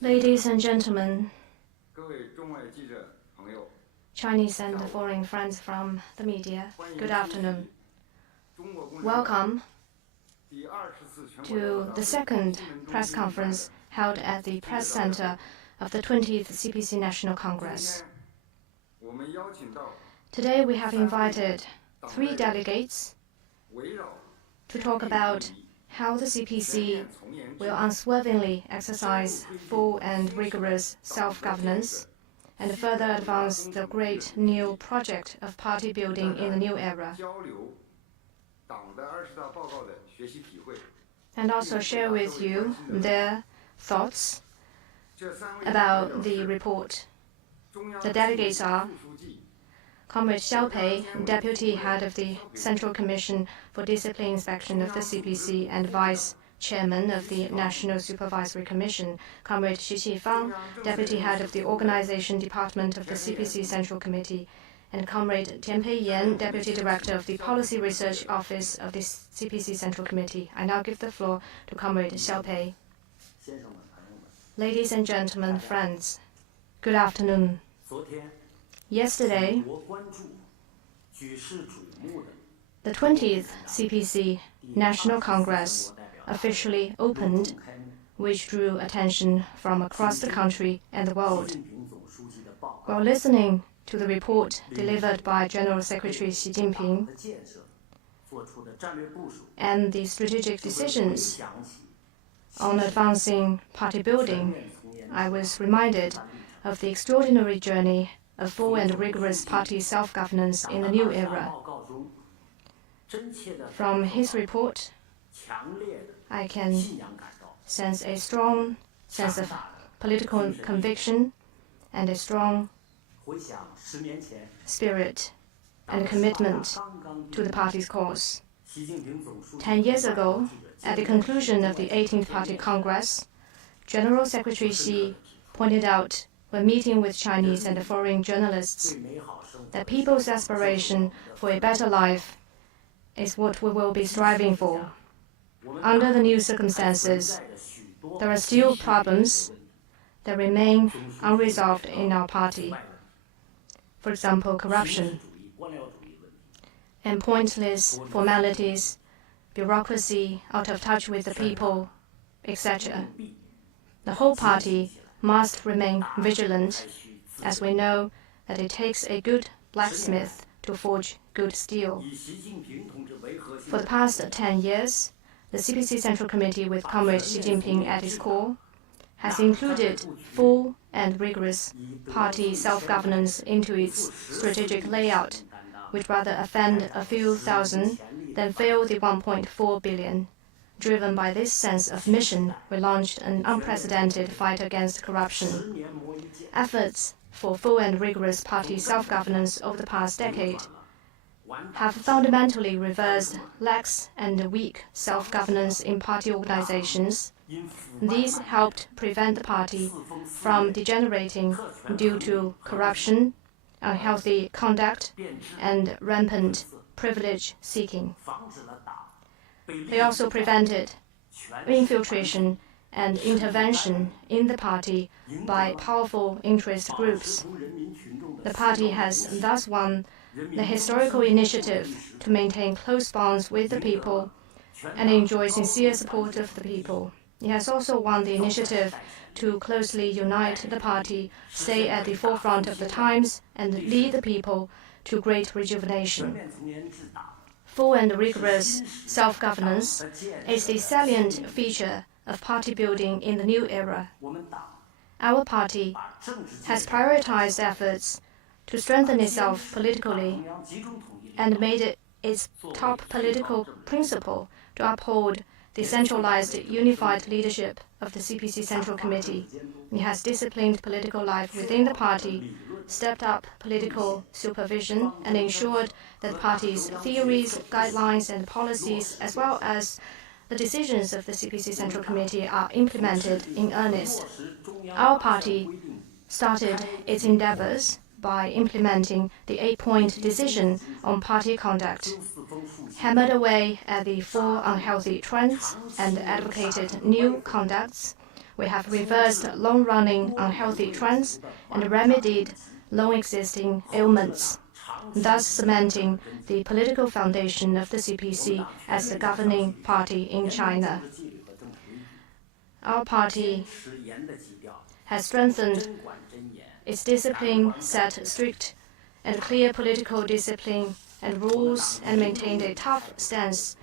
Ladies and gentlemen, Chinese and foreign friends from the media, good afternoon. Welcome to the second press conference held at the press center of the 20th CPC National Congress. Today we have invited 3 delegates to talk about how the CPC will unswervingly exercise full and rigorous self-governance and further advance the great new project of party building in the new era, and also share with you their thoughts about the report. The delegates are Comrade Xiao Pei, Deputy Head of the Central Commission for Discipline Inspection of the CPC and Vice Chairman of the National Supervisory Commission, Comrade Xu Qifang, Deputy Head of the Organization Department of the CPC Central Committee, and Comrade Tian Peiyan, Deputy Director of the Policy Research Office of the CPC Central Committee. I now give the floor to Comrade Xiao Pei. Ladies and gentlemen, friends, good afternoon. Yesterday, the 20th CPC National Congress officially opened, which drew attention from across the country and the world. While listening to the report delivered by General Secretary Xi Jinping and the strategic decisions on advancing party building, I was reminded of the extraordinary journey of full and rigorous party self-governance in the new era. From his report, I can sense a strong sense of political conviction and a strong spirit and commitment to the party's cause. 10 years ago, at the conclusion of the 18th Party Congress, General Secretary Xi pointed out when meeting with Chinese and foreign journalists that people's aspiration for a better life is what we will be striving for. Under the new circumstances, there are still problems that remain unresolved in our party. For example, corruption and pointless formalities, bureaucracy out of touch with the people, etc. The whole party must remain vigilant, as we know that it takes a good blacksmith to forge good steel. For the past 10 years, the CPC Central Committee, with Comrade Xi Jinping at its core, has included full and rigorous party self-governance into its strategic layout, which rather offend a few thousand than fail the 1.4 billion. Driven by this sense of mission, we launched an unprecedented fight against corruption. Efforts for full and rigorous party self-governance over the past decade have fundamentally reversed lax and weak self-governance in party organizations. These helped prevent the party from degenerating due to corruption, unhealthy conduct, and rampant privilege seeking. They also prevented infiltration and intervention in the party by powerful interest groups. The party has thus won the historical initiative to maintain close bonds with the people and enjoy sincere support of the people. It has also won the initiative to closely unite the party, stay at the forefront of the times, and lead the people to great rejuvenation. Full and rigorous self-governance is the salient feature of party building in the new era. Our party has prioritized efforts to strengthen itself politically and made it its top political principle to uphold the centralized, unified leadership of the CPC Central Committee. It has disciplined political life within the party, stepped up political supervision, and ensured that the party's theories, guidelines, and policies, as well as the decisions of the CPC Central Committee, are implemented in earnest. Our party started its endeavors by implementing the 8-point decision on party conduct, hammered away at the 4 unhealthy trends, and advocated new conducts We have reversed long-running unhealthy trends and remedied long-existing ailments, thus cementing the political foundation of the CPC as the governing party in China. Our party has strengthened its discipline, set strict and clear political discipline and rules, and maintained a tough stance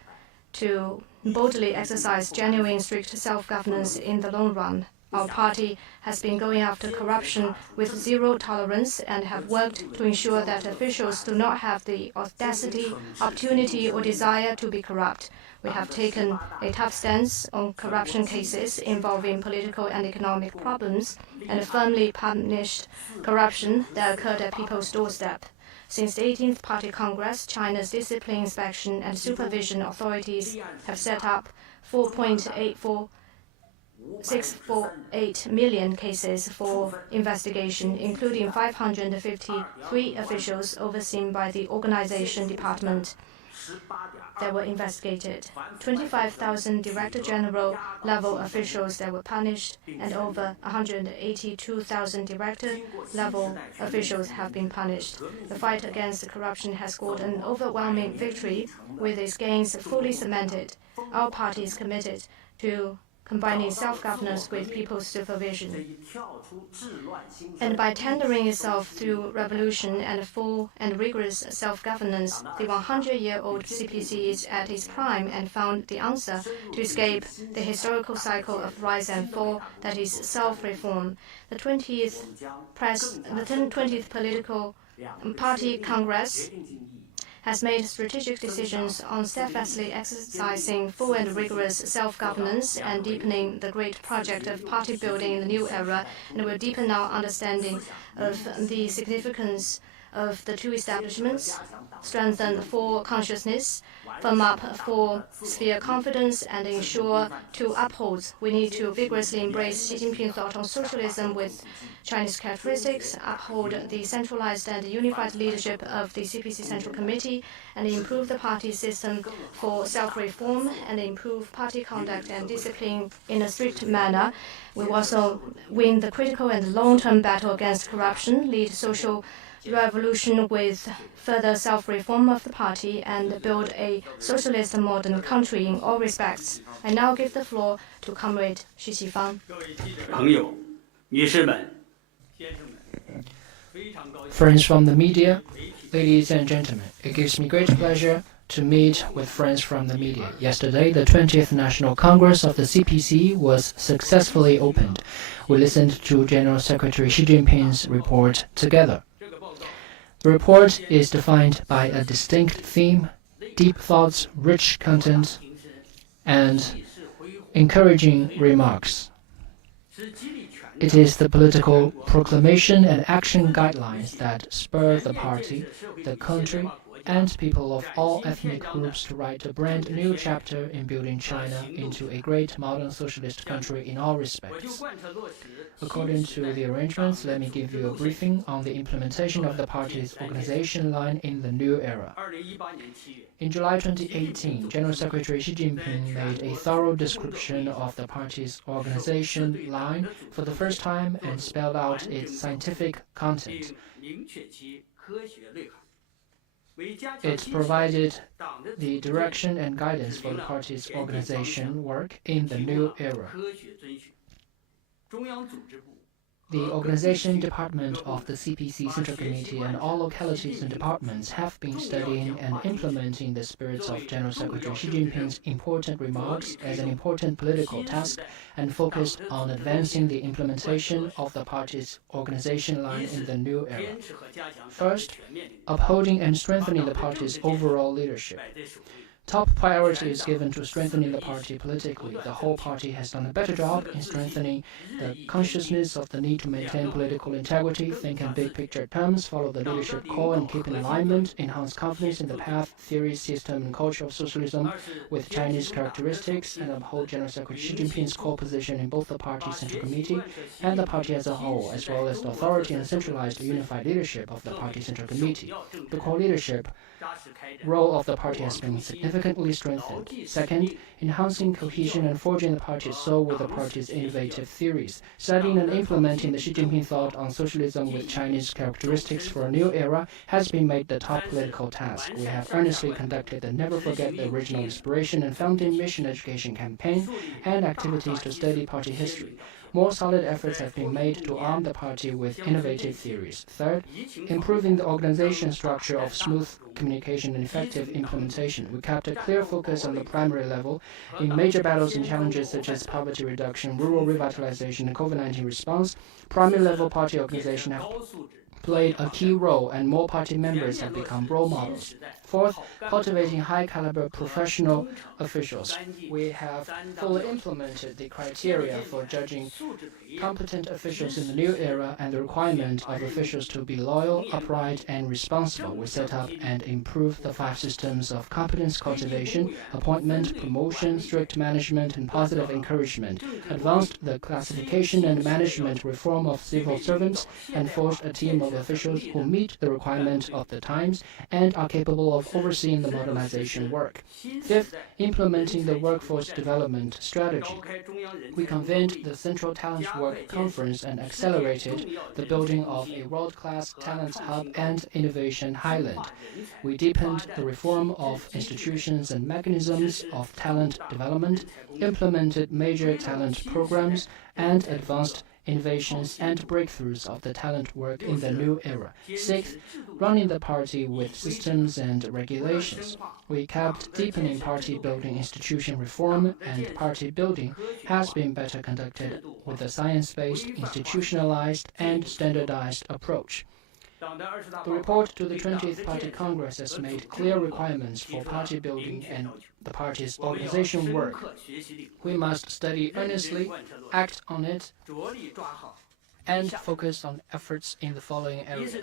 to boldly exercise genuine strict self-governance in the long run. Our party has been going after corruption with zero tolerance and have worked to ensure that officials do not have the audacity, opportunity, or desire to be corrupt. We have taken a tough stance on corruption cases involving political and economic problems and firmly punished corruption that occurred at people's doorstep. Since the 18th Party Congress, China's discipline inspection and supervision authorities have set up 4.648 million cases for investigation, including 553 officials overseen by the organization department that were investigated, 25,000 Director General level officials that were punished, and over 182,000 Director level officials have been punished. The fight against corruption has scored an overwhelming victory, with its gains fully cemented. Our party is committed to combining self-governance with people's supervision. And by tendering itself through revolution and full and rigorous self-governance, the 100-year-old CPC is at its prime and found the answer to escape the historical cycle of rise and fall that is self-reform. The 20th Political Party Congress has made strategic decisions on steadfastly exercising full and rigorous self-governance and deepening the great project of party building in the new era, and will deepen our understanding of the significance of the two establishments, strengthen four consciousness, firm up four sphere confidence, and ensure to uphold. We need to vigorously embrace Xi Jinping's thought on socialism with Chinese characteristics, uphold the centralized and unified leadership of the CPC Central Committee, and improve the party system for self-reform, and improve party conduct and discipline in a strict manner. We will also win the critical and long-term battle against corruption, lead social revolution with further self-reform of the party, and build a socialist modern country in all respects. I now give the floor to Comrade Xu Xifang. Friends from the media, ladies and gentlemen, it gives me great pleasure to meet with friends from the media. Yesterday, the 20th National Congress of the CPC was successfully opened. We listened to General Secretary Xi Jinping's report together. The report is defined by a distinct theme, deep thoughts, rich content, and encouraging remarks. It is the political proclamation and action guidelines that spur the party, the country, and people of all ethnic groups to write a brand new chapter in building China into a great modern socialist country in all respects. According to the arrangements, let me give you a briefing on the implementation of the party's organization line in the new era. In July 2018, General Secretary Xi Jinping made a thorough description of the party's organization line for the first time and spelled out its scientific content. It provided the direction and guidance for the party's organization work in the new era. The organization department of the CPC Central Committee and all localities and departments have been studying and implementing the spirits of General Secretary Xi Jinping's important remarks as an important political task and focused on advancing the implementation of the party's organization line in the new era. First, upholding and strengthening the party's overall leadership. Top priority is given to strengthening the party politically. The whole party has done a better job in strengthening the consciousness of the need to maintain political integrity, think in big picture terms, follow the leadership call and keep in alignment, enhance confidence in the path, theory, system, and culture of socialism with Chinese characteristics, and uphold General Secretary Xi Jinping's core position in both the party's Central Committee and the party as a whole, as well as the authority and centralized unified leadership of the party Central Committee. The core leadership role of the party has been significantly strengthened. Second, enhancing cohesion and forging the party's soul with the party's innovative theories. Studying and implementing the Xi Jinping thought on socialism with Chinese characteristics for a new era has been made the top political task. We have earnestly conducted the Never Forget the Original Inspiration and Founding Mission education campaign and activities to study party history. More solid efforts have been made to arm the party with innovative theories. Third, improving the organization structure of smooth communication and effective implementation. We kept a clear focus on the primary level in major battles and challenges such as poverty reduction, rural revitalization, and COVID-19 response. Primary level party organization have played a key role, and more party members have become role models. Fourth, cultivating high-caliber professional officials. We have fully implemented the criteria for judging competent officials in the new era and the requirement of officials to be loyal, upright, and responsible. We set up and improved the 5 systems of competence cultivation, appointment, promotion, strict management, and positive encouragement, advanced the classification and management reform of civil servants, and forged a team of officials who meet the requirement of the times and are capable of overseeing the modernization work. Fifth, implementing the workforce development strategy. We convened the Central Talent Work Conference and accelerated the building of a world-class talent hub and innovation highland. We deepened the reform of institutions and mechanisms of talent development, implemented major talent programs, and advanced innovations and breakthroughs of the talent work in the new era. Sixth, running the party with systems and regulations. We kept deepening party building institution reform, and party building has been better conducted with a science-based, institutionalized, and standardized approach. The report to the 20th Party Congress has made clear requirements for party building and the party's organization work. We must study earnestly, act on it, and focus on efforts in the following areas.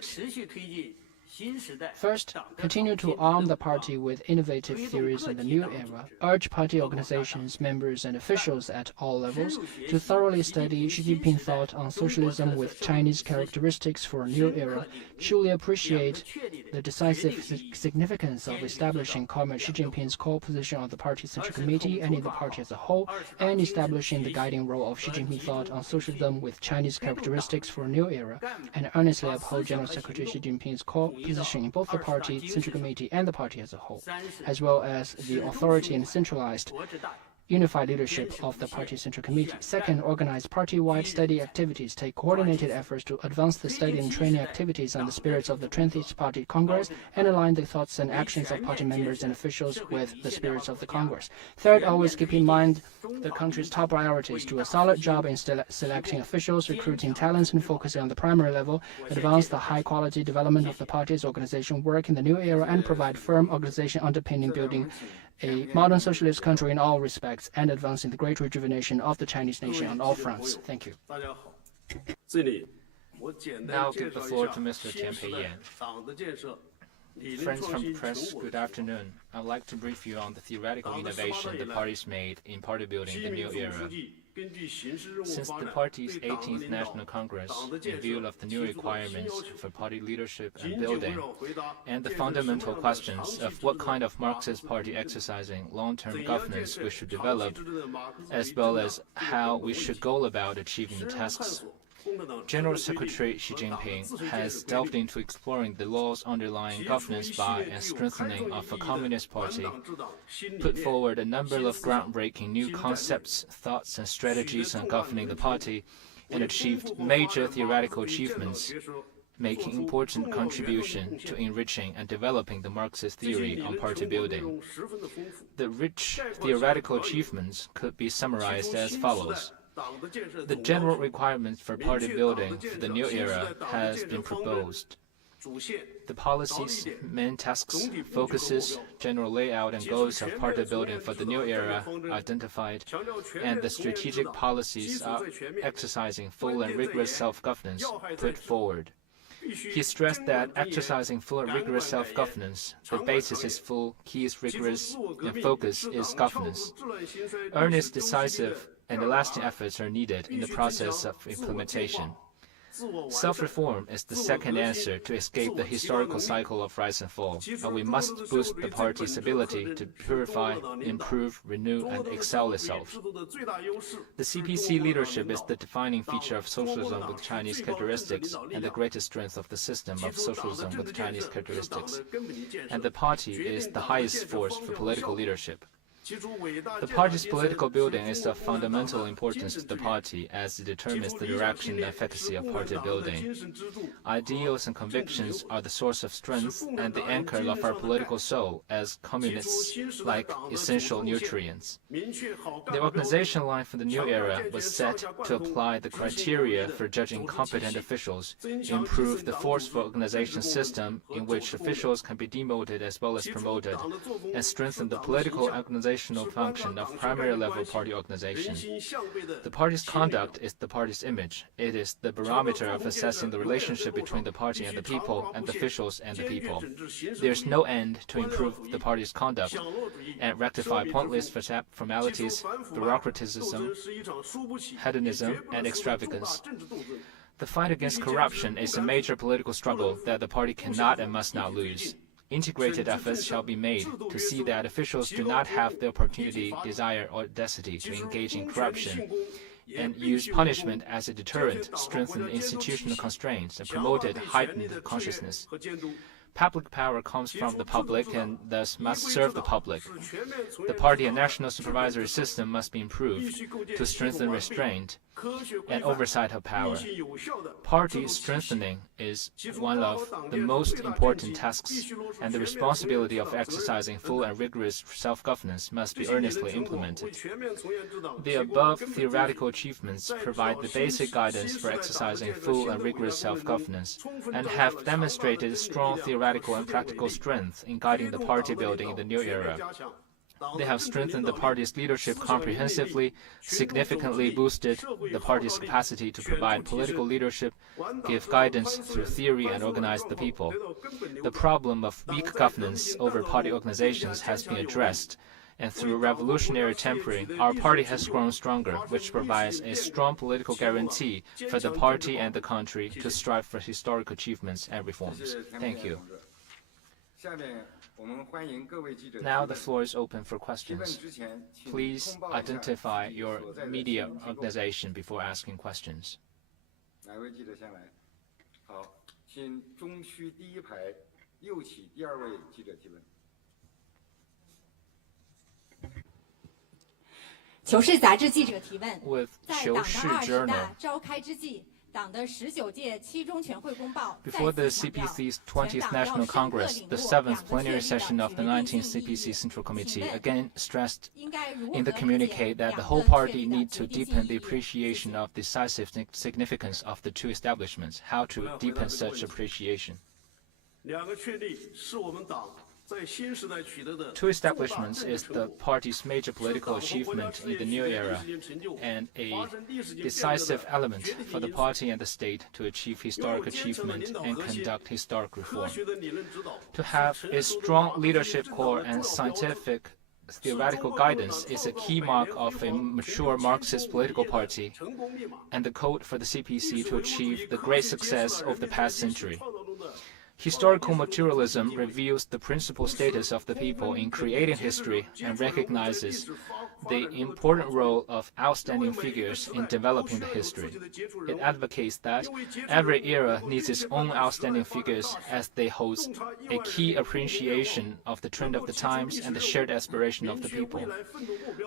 First, continue to arm the party with innovative theories in the new era, urge party organizations, members, and officials at all levels to thoroughly study Xi Jinping thought on socialism with Chinese characteristics for a new era, truly appreciate the decisive significance of establishing Comrade Xi Jinping's core position on the Party Central Committee and in the party as a whole, and establishing the guiding role of Xi Jinping thought on socialism with Chinese characteristics for a new era, and earnestly uphold General Secretary Xi Jinping's core position in both the Party Central Committee and the party as a whole, as well as the authority and centralized unified leadership of the Party Central Committee. Second, organize party-wide study activities, take coordinated efforts to advance the study and training activities on the spirits of the 20th Party Congress, and align the thoughts and actions of party members and officials with the spirits of the Congress. Third, always keep in mind the country's top priorities. Do a solid job in selecting officials, recruiting talents, and focusing on the primary level, advance the high-quality development of the party's organization work in the new era, and provide firm organization underpinning building a modern socialist country in all respects, and advancing the great rejuvenation of the Chinese nation on all fronts. Thank you. Now give the floor to Mr. Tian Peiyan. Friends from the press, good afternoon. I'd like to brief you on the theoretical innovation the parties made in party building the new era. Since the party's 18th National Congress, in view of the new requirements for party leadership and building, and the fundamental questions of what kind of Marxist party exercising long-term governance we should develop, as well as how we should go about achieving the tasks, General Secretary Xi Jinping has delved into exploring the laws underlying governance by and strengthening of a Communist Party, put forward a number of groundbreaking new concepts, thoughts, and strategies on governing the party, and achieved major theoretical achievements, making important contribution to enriching and developing the Marxist theory on party building. The rich theoretical achievements could be summarized as follows. The general requirements for party building for the new era has been proposed. The policies, main tasks, focuses, general layout, and goals of party building for the new era identified, and the strategic policies are exercising full and rigorous self-governance put forward. He stressed that exercising full and rigorous self-governance, the basis is full, key is rigorous, and focus is governance. Earnest, decisive, and lasting efforts are needed in the process of implementation. Self-reform is the second answer to escape the historical cycle of rise and fall, and we must boost the party's ability to purify, improve, renew, and excel itself. The CPC leadership is the defining feature of socialism with Chinese characteristics and the greatest strength of the system of socialism with Chinese characteristics. And the party is the highest force for political leadership. The party's political building is of fundamental importance to the party as it determines the direction and efficacy of party building. Ideals and convictions are the source of strength and the anchor of our political soul as communists, like essential nutrients. The organization line for the new era was set to apply the criteria for judging competent officials, improve the forceful organization system in which officials can be demoted as well as promoted, and strengthen the political organization function of primary level party organization. The party's conduct is the party's image. It is the barometer of assessing the relationship between the party and the people, and the officials and the people. There is no end to improve the party's conduct and rectify pointless formalities, bureaucratism, hedonism, and extravagance. The fight against corruption is a major political struggle that the party cannot and must not lose. Integrated efforts shall be made to see that officials do not have the opportunity, desire, or audacity to engage in corruption, and use punishment as a deterrent, strengthen institutional constraints, and promote heightened consciousness. Public power comes from the public and thus must serve the public. The party and national supervisory system must be improved to strengthen restraint and oversight of power. Party strengthening is one of the most important tasks, and the responsibility of exercising full and rigorous self-governance must be earnestly implemented. The above theoretical achievements provide the basic guidance for exercising full and rigorous self-governance, and have demonstrated strong theoretical and practical strength in guiding the party building in the new era. They have strengthened the party's leadership comprehensively, significantly boosted the party's capacity to provide political leadership, give guidance through theory, and organize the people. The problem of weak governance over party organizations has been addressed, and through revolutionary tempering, our party has grown stronger, which provides a strong political guarantee for the party and the country to strive for historic achievements and reforms. Thank you. Now the floor is open for questions. Please identify your media organization before asking questions. 求是杂志记者提问， With 在党的20 20 大 Journal. 召开之际，党的19届七中全会公报 Before the 再次强调 CPC's 全 20th 党要 National 深刻 Congress, 领 the 悟 7th 两个 plenary 确立 session 的 of the 决定 19th 性意 CPC 义。 Central Committee 请问 again stressed 应该如 in the 何理解 communique that 两 the 个 whole 确 party 立的 need to 决定性 deepen the 意义？ appreciation of decisive significance of the two establishments. How to deepen such appreciation? 两个确立是我们党在新时代取得的 Two establishments is the party's major political achievement in the new era and a decisive element for the party and the state to achieve historic achievement and conduct historic reform. 科学的理论指导， To have a strong leadership core and scientific theoretical guidance is a key mark of a mature Marxist political party 成功密码。 and the code for the CPC to achieve the great success of the past century. Historical materialism reveals the principal status of the people in creating history and recognizes the important role of outstanding figures in developing the history. It advocates that every era needs its own outstanding figures as they host a key appreciation of the trend of the times and the shared aspiration of the people.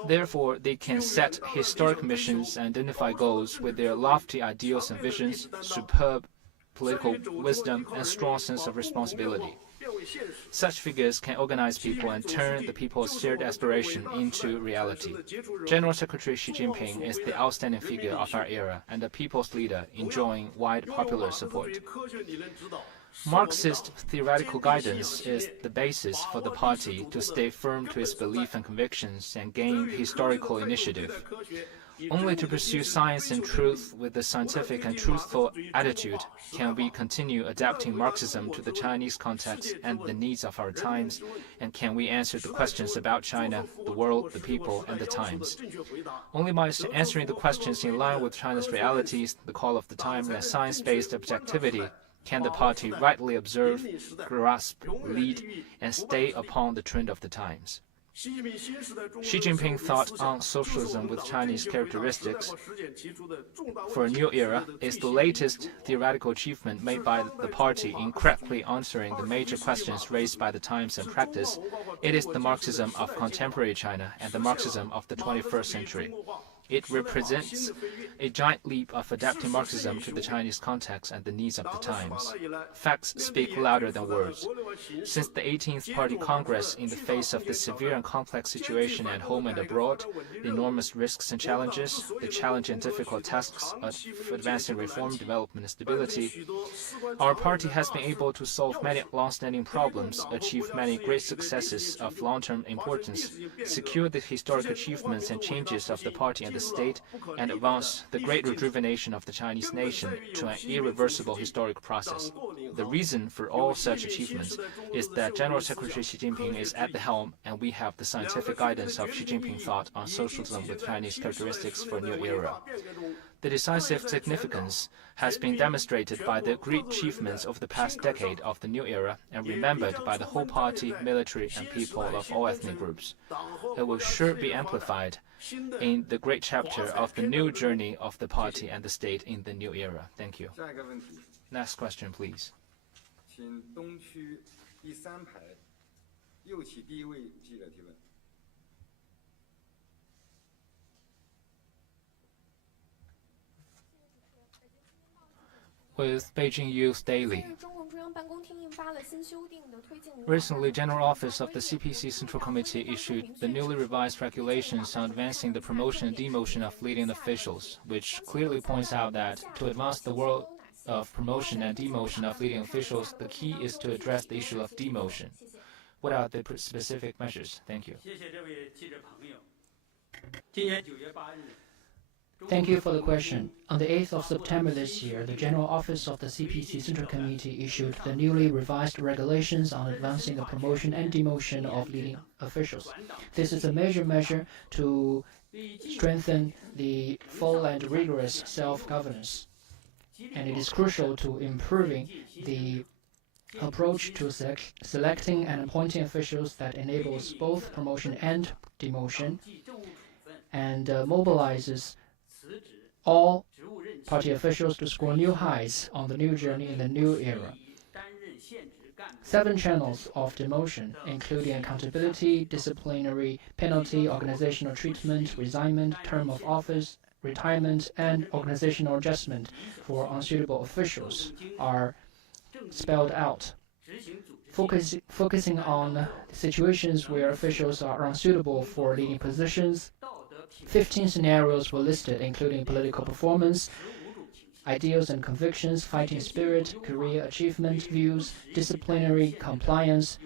Therefore, they can set historic missions and identify goals with their lofty ideals and visions, superb political wisdom, and strong sense of responsibility. Such figures can organize people and turn the people's shared aspiration into reality. General Secretary Xi Jinping is the outstanding figure of our era and the people's leader enjoying wide popular support. Marxist theoretical guidance is the basis for the party to stay firm to its belief and convictions and gain historical initiative. Only to pursue science and truth with a scientific and truthful attitude can we continue adapting Marxism to the Chinese context and the needs of our times, and can we answer the questions about China, the world, the people, and the times. Only by answering the questions in line with China's realities, the call of the time, and science-based objectivity can the party rightly observe, grasp, lead, and stay upon the trend of the times. Xi Jinping thought on socialism with Chinese characteristics for a new era is the latest theoretical achievement made by the party in correctly answering the major questions raised by the times and practice. It is the Marxism of contemporary China and the Marxism of the 21st century. It represents a giant leap of adapting Marxism to the Chinese context and the needs of the times. Facts speak louder than words. Since the 18th Party Congress, in the face of the severe and complex situation at home and abroad, the enormous risks and challenges, the challenging and difficult tasks of advancing reform, development, and stability, our party has been able to solve many long-standing problems, achieve many great successes of long-term importance, secure the historic achievements and changes of the party and the state, and advance the great rejuvenation of the Chinese nation to an irreversible historic process. The reason for all such achievements is that General Secretary Xi Jinping is at the helm, and we have the scientific guidance of Xi Jinping thought on socialism with Chinese characteristics for a new era. The decisive significance has been demonstrated by the great achievements of the past decade of the new era and remembered by the whole party, military, and people of all ethnic groups. It will sure be amplified in the great chapter of the new journey of the party and the state in the new era. Thank you. Next question, please. With Beijing Youth Daily. Recently, General Office of the CPC Central Committee issued the newly revised regulations on advancing the promotion and demotion of leading officials, which clearly points out that to advance the world of promotion and demotion of leading officials, the key is to address the issue of demotion. What are the specific measures? Thank you. Thank you for the question. On the 8th of September this year, the General Office of the CPC Central Committee issued the newly revised regulations on advancing the promotion and demotion of leading officials. This is a major measure to strengthen the full and rigorous self-governance, and it is crucial to improving the approach to selecting and appointing officials that enables both promotion and demotion and mobilizes all party officials to score new highs on the new journey in the new era. 7 channels of demotion, including accountability, disciplinary penalty, organizational treatment, resignment, term of office, retirement, and organizational adjustment for unsuitable officials, are spelled out. Focusing on situations where officials are unsuitable for leading positions, 15 scenarios were listed, including political performance, ideals and convictions, fighting spirit, career achievement views, disciplinary compliance,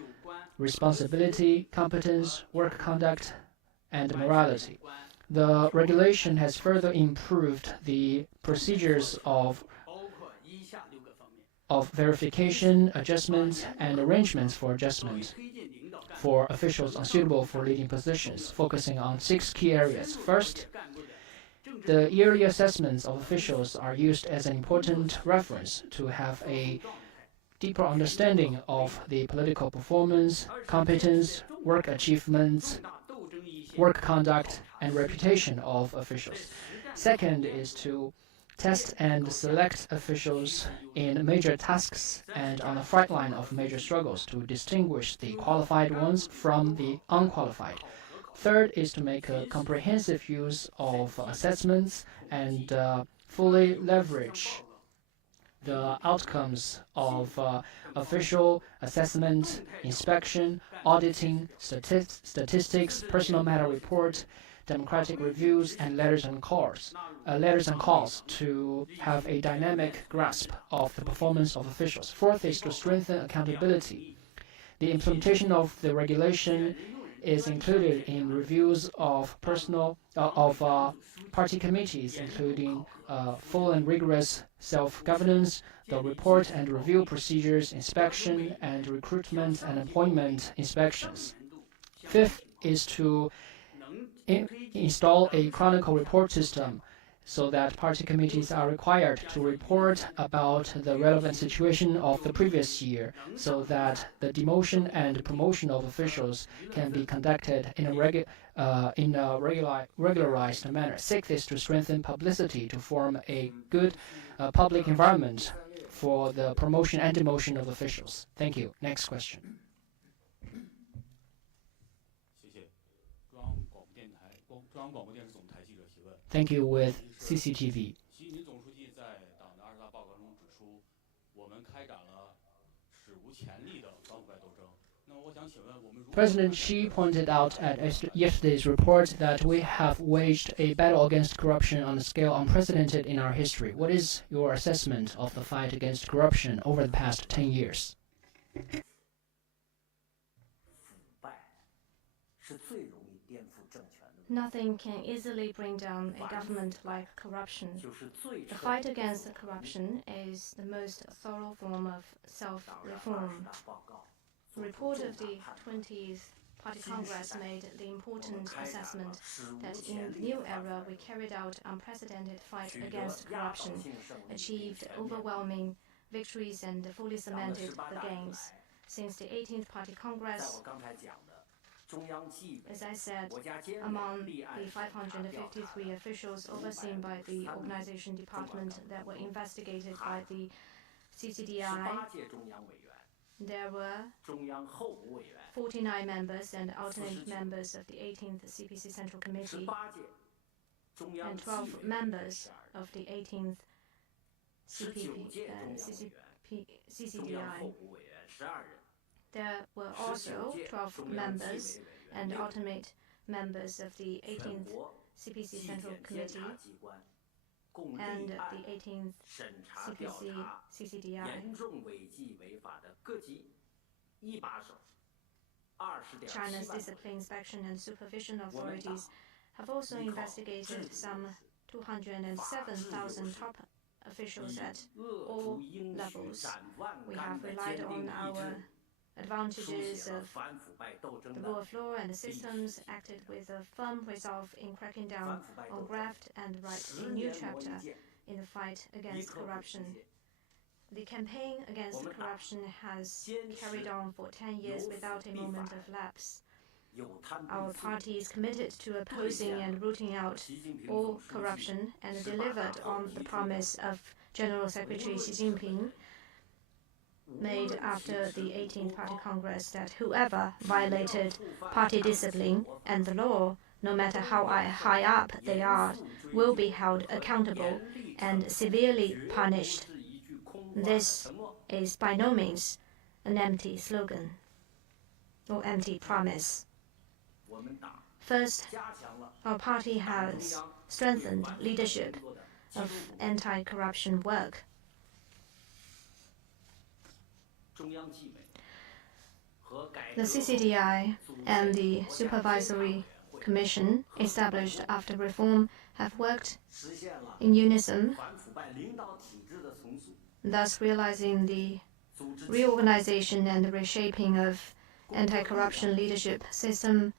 responsibility, competence, work conduct, and morality. The regulation has further improved the procedures of verification, adjustment, and arrangements for adjustment for officials unsuitable for leading positions, focusing on 6 key areas. First, the yearly assessments of officials are used as an important reference to have a deeper understanding of the political performance, competence, work achievements, work conduct, and reputation of officials. Second is to test and select officials in major tasks and on the front line of major struggles to distinguish the qualified ones from the unqualified. Third is to make a comprehensive use of assessments and fully leverage the outcomes of official assessment, inspection, auditing, statistics, personal matter report, democratic reviews, and letters and calls to have a dynamic grasp of the performance of officials. Fourth is to strengthen accountability. The implementation of the regulation is included in reviews of party committees, including full and rigorous self-governance, the report and review procedures, inspection and recruitment and appointment inspections. Fifth is to install a chronicle report system so that party committees are required to report about the relevant situation of the previous year so that the demotion and promotion of officials can be conducted in a regularized manner. Sixth is to strengthen publicity to form a good public environment for the promotion and demotion of officials. Thank you. Next question. Thank you. With CCTV. President Xi pointed out at yesterday's report that we have waged a battle against corruption on a scale unprecedented in our history. What is your assessment of the fight against corruption over the past 10 years? Nothing can easily bring down a government like corruption. The fight against corruption is the most thorough form of self-reform. The report of the 20th Party Congress made the important assessment that in the new era we carried out unprecedented fight against corruption, achieved overwhelming victories and fully cemented the gains. Since the 18th Party Congress, as I said, among the 553 officials overseen by the organization department that were investigated by the CCDI, there were 49 members and alternate members of the 18th CPC Central Committee and 12 members of the 18th CCDI. There were also 12 members and alternate members of the 18th CPC Central Committee and the 18th CPC CCDI. China's discipline inspection and supervision authorities have also investigated some 207,000 top officials at all levels. We have relied on our advantages of the rule of law and the systems, acted with a firm resolve in cracking down on graft, and write a new chapter in the fight against corruption. The campaign against corruption has carried on for 10 years without a moment of lapse. Our party is committed to opposing and rooting out all corruption and delivered on the promise of General Secretary Xi Jinping made after the 18th Party Congress that whoever violated party discipline and the law, no matter how high up they are, will be held accountable and severely punished. This is by no means an empty slogan or empty promise. First, our party has strengthened leadership of anti-corruption work. The CCDI and the Supervisory Commission established after reform have worked in unison, thus realizing the reorganization and reshaping of anti-corruption leadership system,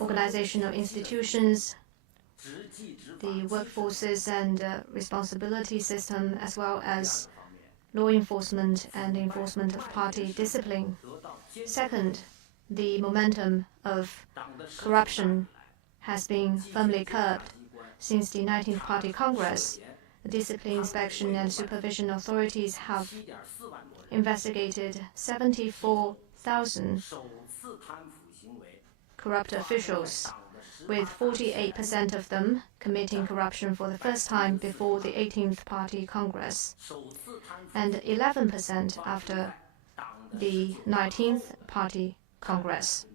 organizational institutions, the workforces and responsibility system, as well as law enforcement and enforcement of party discipline. Second, the momentum of corruption has been firmly curbed. Since the 19th Party Congress, the discipline inspection and supervision authorities have investigated 74,000 corrupt officials, with 48% of them committing corruption for the first time before the 18th Party Congress, and 11% after the 19th Party Congress.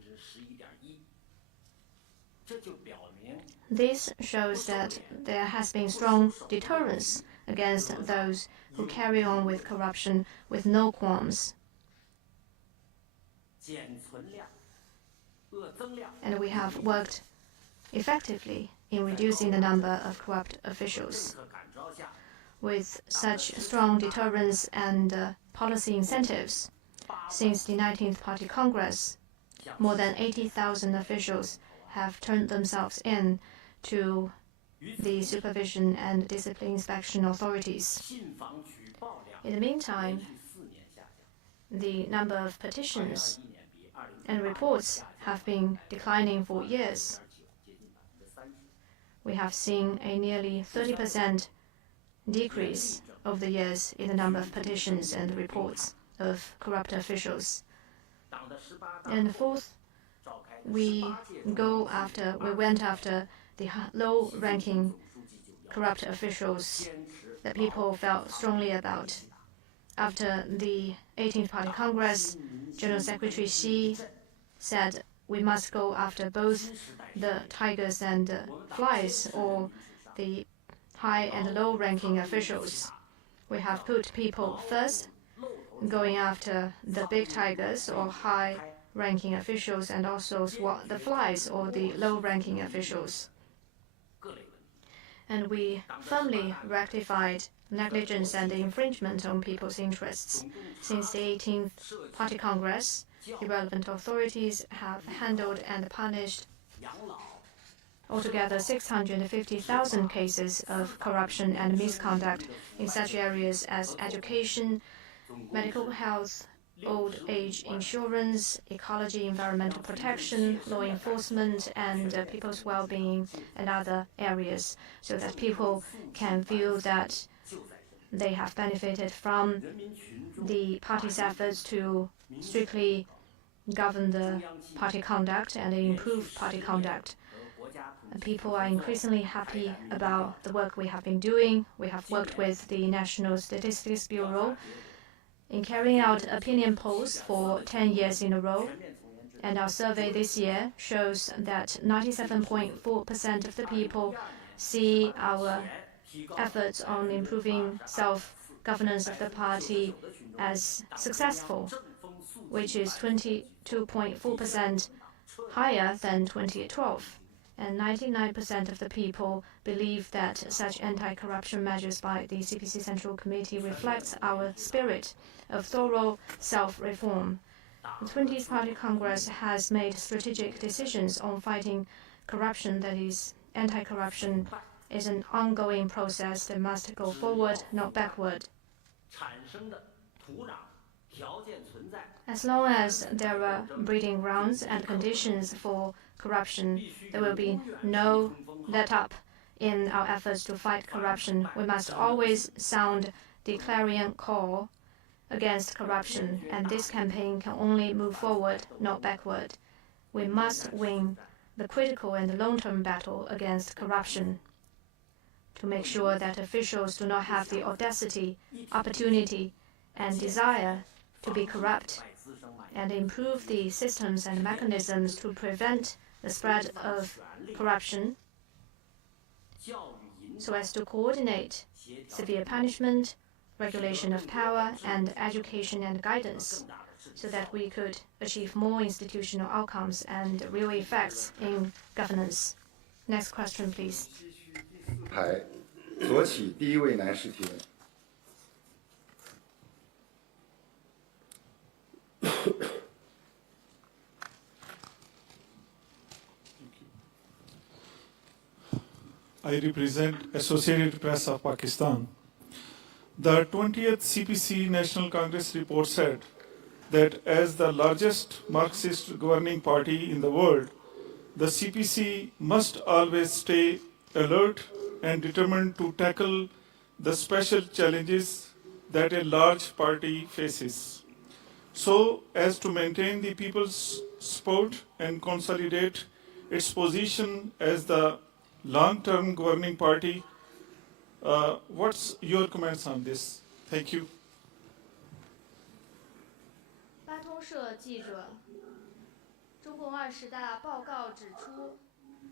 This shows that there has been strong deterrence against those who carry on with corruption with no qualms. And we have worked effectively in reducing the number of corrupt officials. With such strong deterrence and policy incentives, since the 19th Party Congress, more than 80,000 officials have turned themselves in to the supervision and discipline inspection authorities. In the meantime, the number of petitions and reports have been declining for years. We have seen a nearly 30% decrease over the years in the number of petitions and reports of corrupt officials. And fourth, we went after the low-ranking corrupt officials that people felt strongly about. After the 18th Party Congress, General Secretary Xi said we must go after both the tigers and flies, or the high and low-ranking officials. We have put people first, going after the big tigers or high-ranking officials, and also swat the flies or the low-ranking officials. And we firmly rectified negligence and infringement on people's interests. Since the 18th Party Congress, the relevant authorities have handled and punished altogether 650,000 cases of corruption and misconduct in such areas as education, medical health, old age insurance, ecology, environmental protection, law enforcement, and people's well-being, and other areas, so that people can feel that they have benefited from the party's efforts to strictly govern the party conduct and improve party conduct. People are increasingly happy about the work we have been doing. We have worked with the National Statistics Bureau in carrying out opinion polls for 10 years in a row. And our survey this year shows that 97.4% of the people see our efforts on improving self-governance of the party as successful, which is 22.4% higher than 2012. And 99% of the people believe that such anti-corruption measures by the CPC Central Committee reflects our spirit of thorough self-reform. The 20th Party Congress has made strategic decisions on fighting corruption. That is, anti-corruption is an ongoing process that must go forward, not backward. As long as there are breeding grounds and conditions for corruption, there will be no let-up in our efforts to fight corruption. We must always sound the clarion call against corruption, and this campaign can only move forward, not backward. We must win the critical and long-term battle against corruption to make sure that officials do not have the audacity, opportunity, and desire to be corrupt, and improve the systems and mechanisms to prevent the spread of corruption, so as to coordinate severe punishment, regulation of power, and education and guidance, so that we could achieve more institutional outcomes and real effects in governance. Next question, please. 左起第一位男士提问。I represent Associated Press of Pakistan. The 20th CPC National Congress report said that as the largest Marxist governing party in the world, the CPC must always stay alert and determined to tackle the special challenges that a large party faces, so as to maintain the people's support and consolidate its position as the long-term governing party. What's your comments on this? Thank you. 巴通社记者，中共20大报告指出，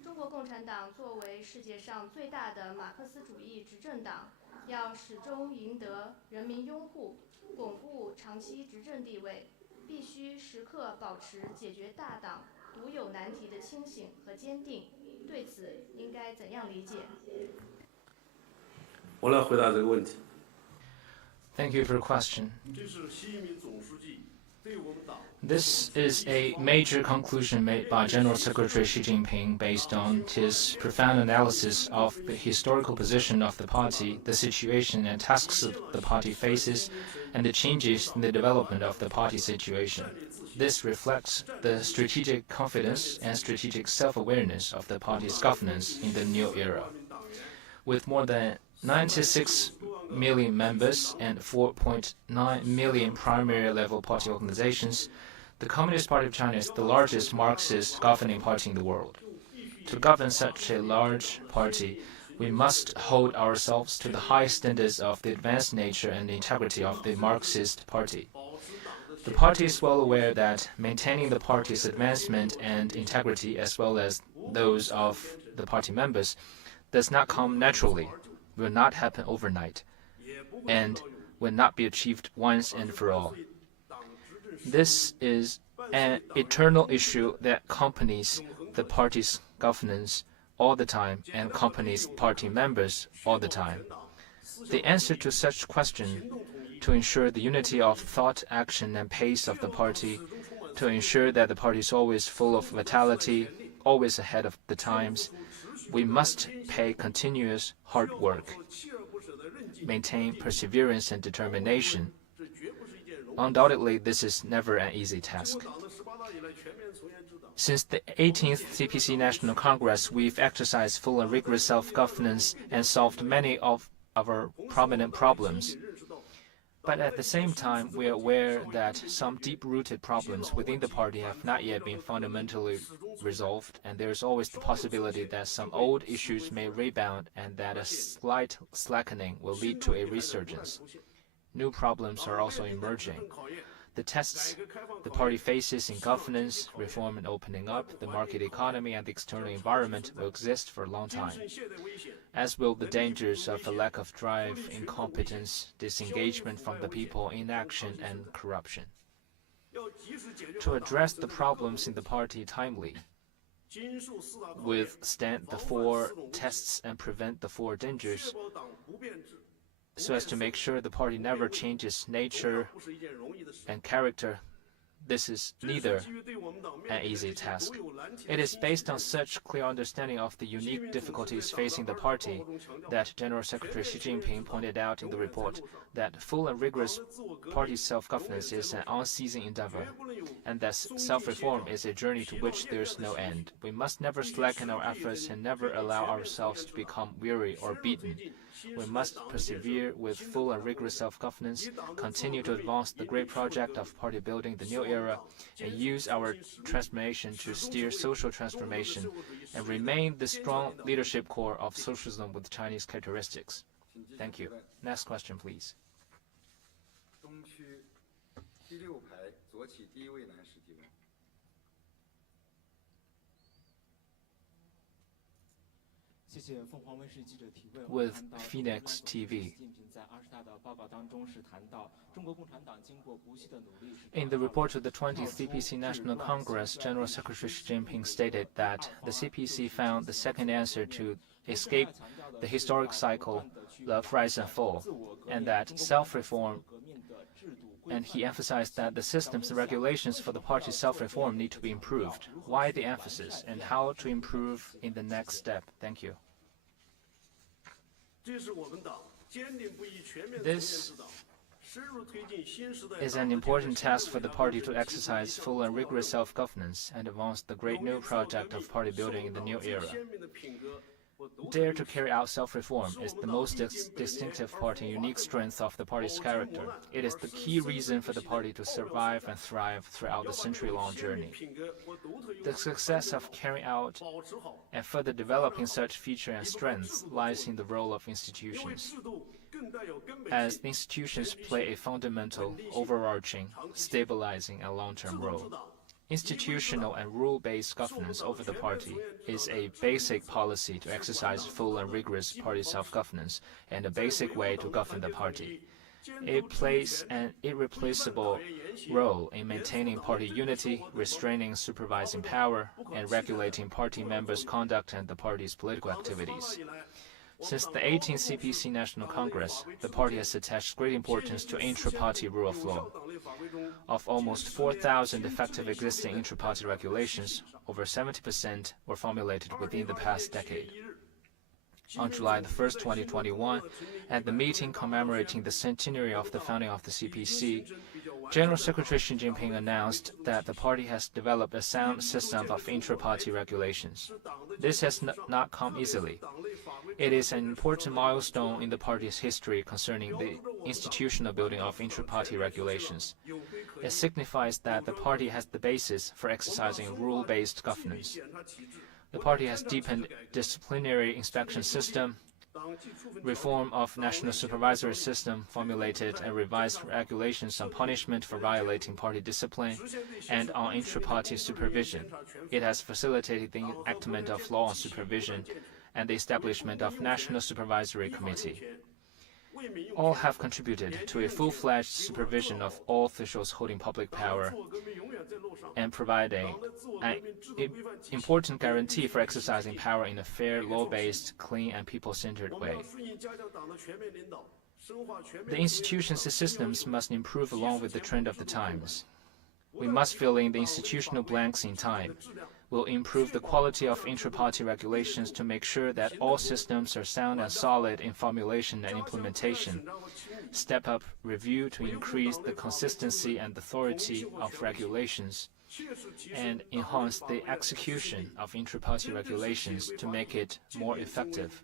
中国共产党作为世界上最大的马克思主义执政党，要始终赢得人民拥护，巩固长期执政地位，必须时刻保持解决大党独有难题的清醒和坚定。对此应该怎样理解？我来回答这个问题。 Thank you for your question. 这是习近平总书记对我们党 This is a major conclusion made by General Secretary Xi Jinping based on his profound analysis of the historical position of the party, the situation and tasks the party faces, and the changes in the development of the party situation. This reflects the strategic confidence and strategic self-awareness of the party's governance in the new era. With more than 96 million members and 4.9 million primary level party organizations, the Communist Party of China is the largest Marxist governing party in the world. To govern such a large party, we must hold ourselves to the high standards of the advanced nature and integrity of the Marxist party. The party is well aware that maintaining the party's advancement and integrity, as well as those of the party members, does not come naturally, will not happen overnight, and will not be achieved once and for all. This is an eternal issue that accompanies the party's governance all the time and accompanies party members all the time. The answer to such question, to ensure the unity of thought, action, and pace of the party, to ensure that the party is always full of vitality, always ahead of the times, we must pay continuous hard work, maintain perseverance and determination. Undoubtedly, this is never an easy task. Since the 18th CPC National Congress, we've exercised full and rigorous self-governance and solved many of our prominent problems. But at the same time, we are aware that some deep-rooted problems within the party have not yet been fundamentally resolved, and there is always the possibility that some old issues may rebound and that a slight slackening will lead to a resurgence. New problems are also emerging. The tests the party faces in governance, reform and opening up, the market economy and the external environment will exist for a long time, as will the dangers of a lack of drive, incompetence, disengagement from the people, inaction and corruption. To address the problems in the party timely, withstand the four tests and prevent the four dangers, so as to make sure the party never changes nature and character, this is neither an easy task. It is based on such clear understanding of the unique difficulties facing the party that General Secretary Xi Jinping pointed out in the report that full and rigorous party self-governance is an unceasing endeavor, and that self-reform is a journey to which there is no end. We must never slacken our efforts and never allow ourselves to become weary or beaten. We must persevere with full and rigorous self-governance, continue to advance the great project of party building the new era, and use our transformation to steer social transformation, and remain the strong leadership core of socialism with Chinese characteristics. Thank you. Next question, please. 东区第6排左起第一位男士提问。 With Phoenix TV. In the report of the 20th CPC National Congress, General Secretary Xi Jinping stated that the CPC found the second answer to escape the historic cycle of rise and fall, and that self-reform, and he emphasized that the systems and regulations for the party's self-reform need to be improved. Why the emphasis, and how to improve in the next step? Thank you. This is an important task for the party to exercise full and rigorous self-governance and advance the great new project of party building in the new era. dare to carry out self-reform is the most distinctive part and unique strength of the party's character. It is the key reason for the party to survive and thrive throughout the century-long journey. The success of carrying out and further developing such feature and strengths lies in the role of institutions, as the institutions play a fundamental, overarching, stabilizing, and long-term role. Institutional and rule-based governance over the party is a basic policy to exercise full and rigorous party self-governance and a basic way to govern the party. It plays an irreplaceable role in maintaining party unity, restraining supervising power, and regulating party members' conduct and the party's political activities. Since the 18th CPC National Congress, the party has attached great importance to intra-party rule of law. Of almost 4,000 effective existing intra-party regulations, over 70% were formulated within the past decade. On July 1, 2021, at the meeting commemorating the centenary of the founding of the CPC, General Secretary Xi Jinping announced that the party has developed a sound system of intra-party regulations. This has not come easily. It is an important milestone in the party's history concerning the institutional building of intra-party regulations. It signifies that the party has the basis for exercising rule-based governance. The party has deepened disciplinary inspection system, reform of national supervisory system, formulated and revised regulations on punishment for violating party discipline, and on intra-party supervision. It has facilitated the enactment of law on supervision and the establishment of National Supervisory Committee. All have contributed to a full-fledged supervision of all officials holding public power and providing an important guarantee for exercising power in a fair, law-based, clean, and people-centered way. The institutions and systems must improve along with the trend of the times. We must fill in the institutional blanks in time. We'll improve the quality of intra-party regulations to make sure that all systems are sound and solid in formulation and implementation. Step up review to increase the consistency and authority of regulations, and enhance the execution of intra-party regulations to make it more effective.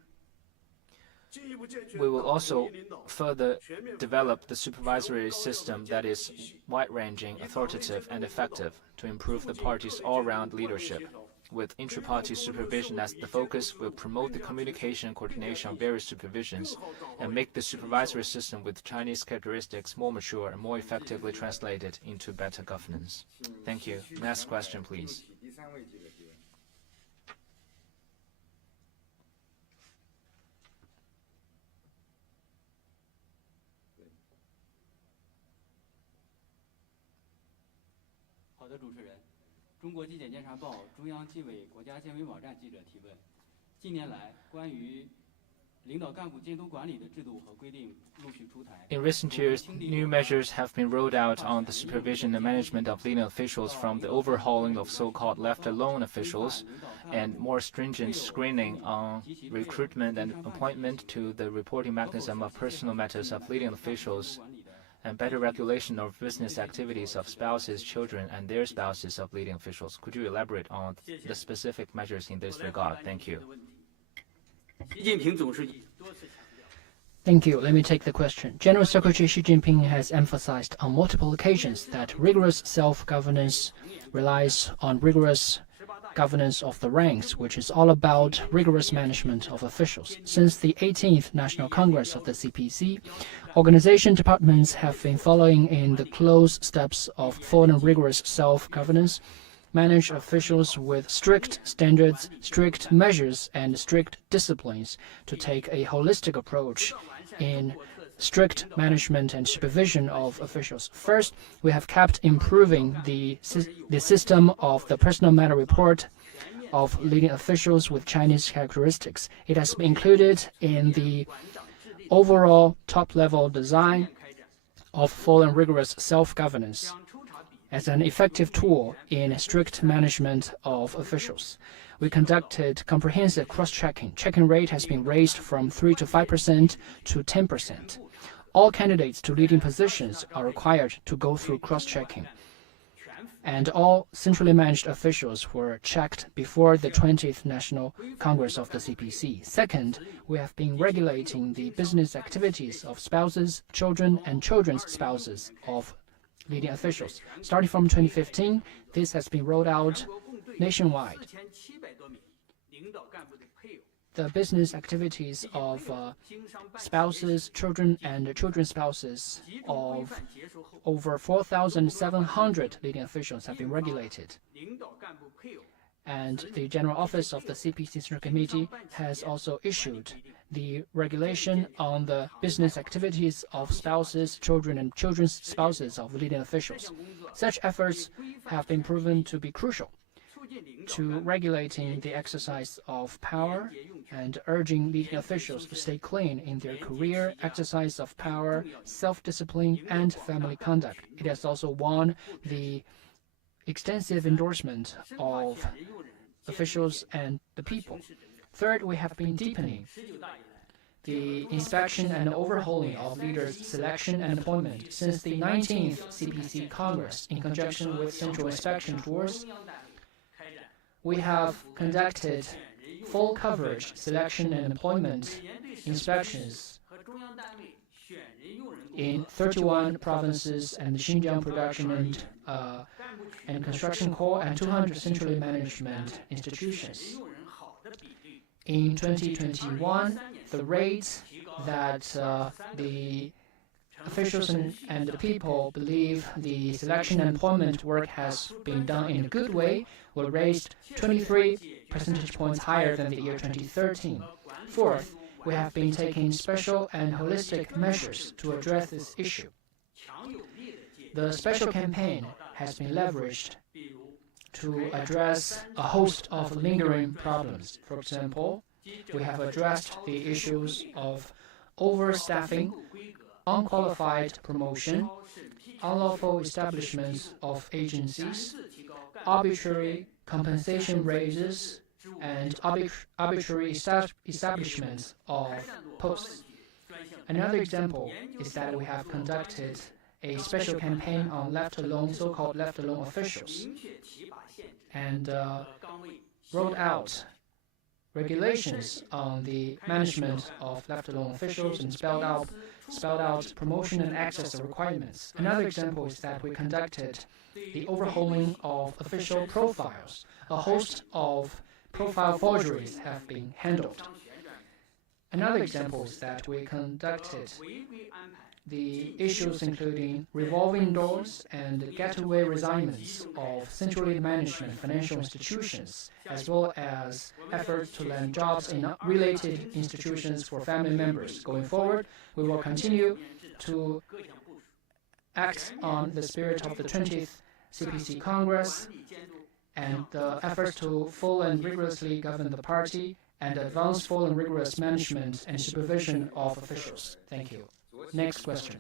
We will also further develop the supervisory system that is wide-ranging, authoritative, and effective to improve the party's all-round leadership. With intra-party supervision as the focus, we'll promote the communication and coordination of various supervisions and make the supervisory system with Chinese characteristics more mature and more effectively translated into better governance. Thank you. Next question, please. In recent years, new measures have been rolled out on the supervision and management of leading officials, from the overhauling of so-called left-alone officials and more stringent screening on recruitment and appointment to the reporting mechanism of personal matters of leading officials and better regulation of business activities of spouses, children, and their spouses of leading officials. Could you elaborate on the specific measures in this regard? Thank you. Thank you. Let me take the question. General Secretary Xi Jinping has emphasized on multiple occasions that rigorous self-governance relies on rigorous governance of the ranks, which is all about rigorous management of officials. Since the 18th National Congress of the CPC, organization departments have been following in the close steps of full and rigorous self-governance, manage officials with strict standards, strict measures, and strict disciplines to take a holistic approach in strict management and supervision of officials. First, we have kept improving the system of the personal matter report of leading officials with Chinese characteristics. It has been included in the overall top-level design of full and rigorous self-governance as an effective tool in strict management of officials. We conducted comprehensive cross-checking. Checking rate has been raised from 3 to 5% to 10%. All candidates to leading positions are required to go through cross-checking. and all centrally managed officials were checked before the 20th National Congress of the CPC. Second, we have been regulating the business activities of spouses, children, and children's spouses of leading officials. Starting from 2015, this has been rolled out nationwide. The business activities of spouses, children, and children's spouses of over 4,700 leading officials have been regulated. And the General Office of the CPC National Committee has also issued the regulation on the business activities of spouses, children, and children's spouses of leading officials. Such efforts have been proven to be crucial to regulating the exercise of power and urging leading officials to stay clean in their career, exercise of power, self-discipline, and family conduct. It has also won the extensive endorsement of officials and the people. Third, we have been deepening the inspection and overhauling of leaders' selection and appointment. Since the 19th CPC Congress, in conjunction with Central Inspection Tours, we have conducted full coverage selection and appointment inspections in 31 provinces and the Xinjiang Production and Construction Corps and 200 centrally management institutions. In 2021, the rate that the officials and the people believe the selection and appointment work has been done in a good way were raised 23 percentage points higher than the year 2013. Fourth, we have been taking special and holistic measures to address this issue. The special campaign has been leveraged to address a host of lingering problems. For example, we have addressed the issues of overstaffing, unqualified promotion, unlawful establishment of agencies, arbitrary compensation raises, and arbitrary establishment of posts. Another example is that we have conducted a special campaign on left-alone, so-called left-alone officials, and rolled out regulations on the management of left-alone officials and spelled out promotion and access requirements. Another example is that we conducted the overhauling of official profiles. A host of profile forgeries have been handled. Another example is that we conducted the issues including revolving doors and getaway resignments of centrally managed financial institutions, as well as efforts to land jobs in related institutions for family members. Going forward, we will continue to act on the spirit of the 20th CPC Congress and the efforts to full and rigorously govern the party and advance full and rigorous management and supervision of officials. Thank you. Next question.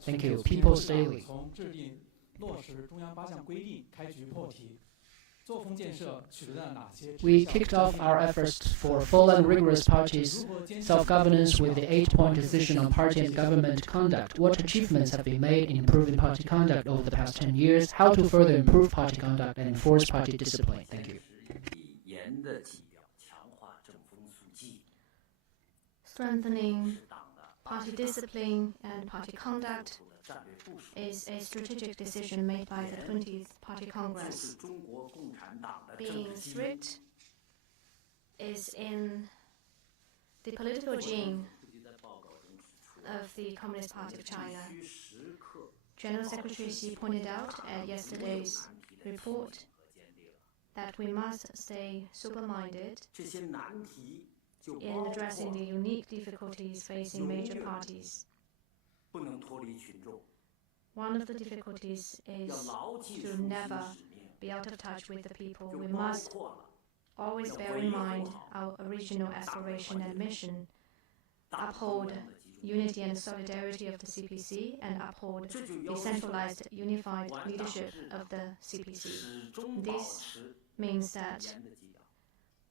Thank you. People's Daily. We kicked off our efforts for full and rigorous parties self-governance with the 8-point decision on party and government conduct. What achievements have been made in improving party conduct over the past 10 years? How to further improve party conduct and enforce party discipline? Thank you. Strengthening party discipline and party conduct is a strategic decision made by the 20th Party Congress. Being strict is in the political gene of the Communist Party of China. General Secretary Xi pointed out at yesterday's report that we must stay sober-minded in addressing the unique difficulties facing major parties. One of the difficulties is to never be out of touch with the people. We must always bear in mind our original aspiration and mission, uphold unity and solidarity of the CPC and uphold the centralized, unified leadership of the CPC. This means that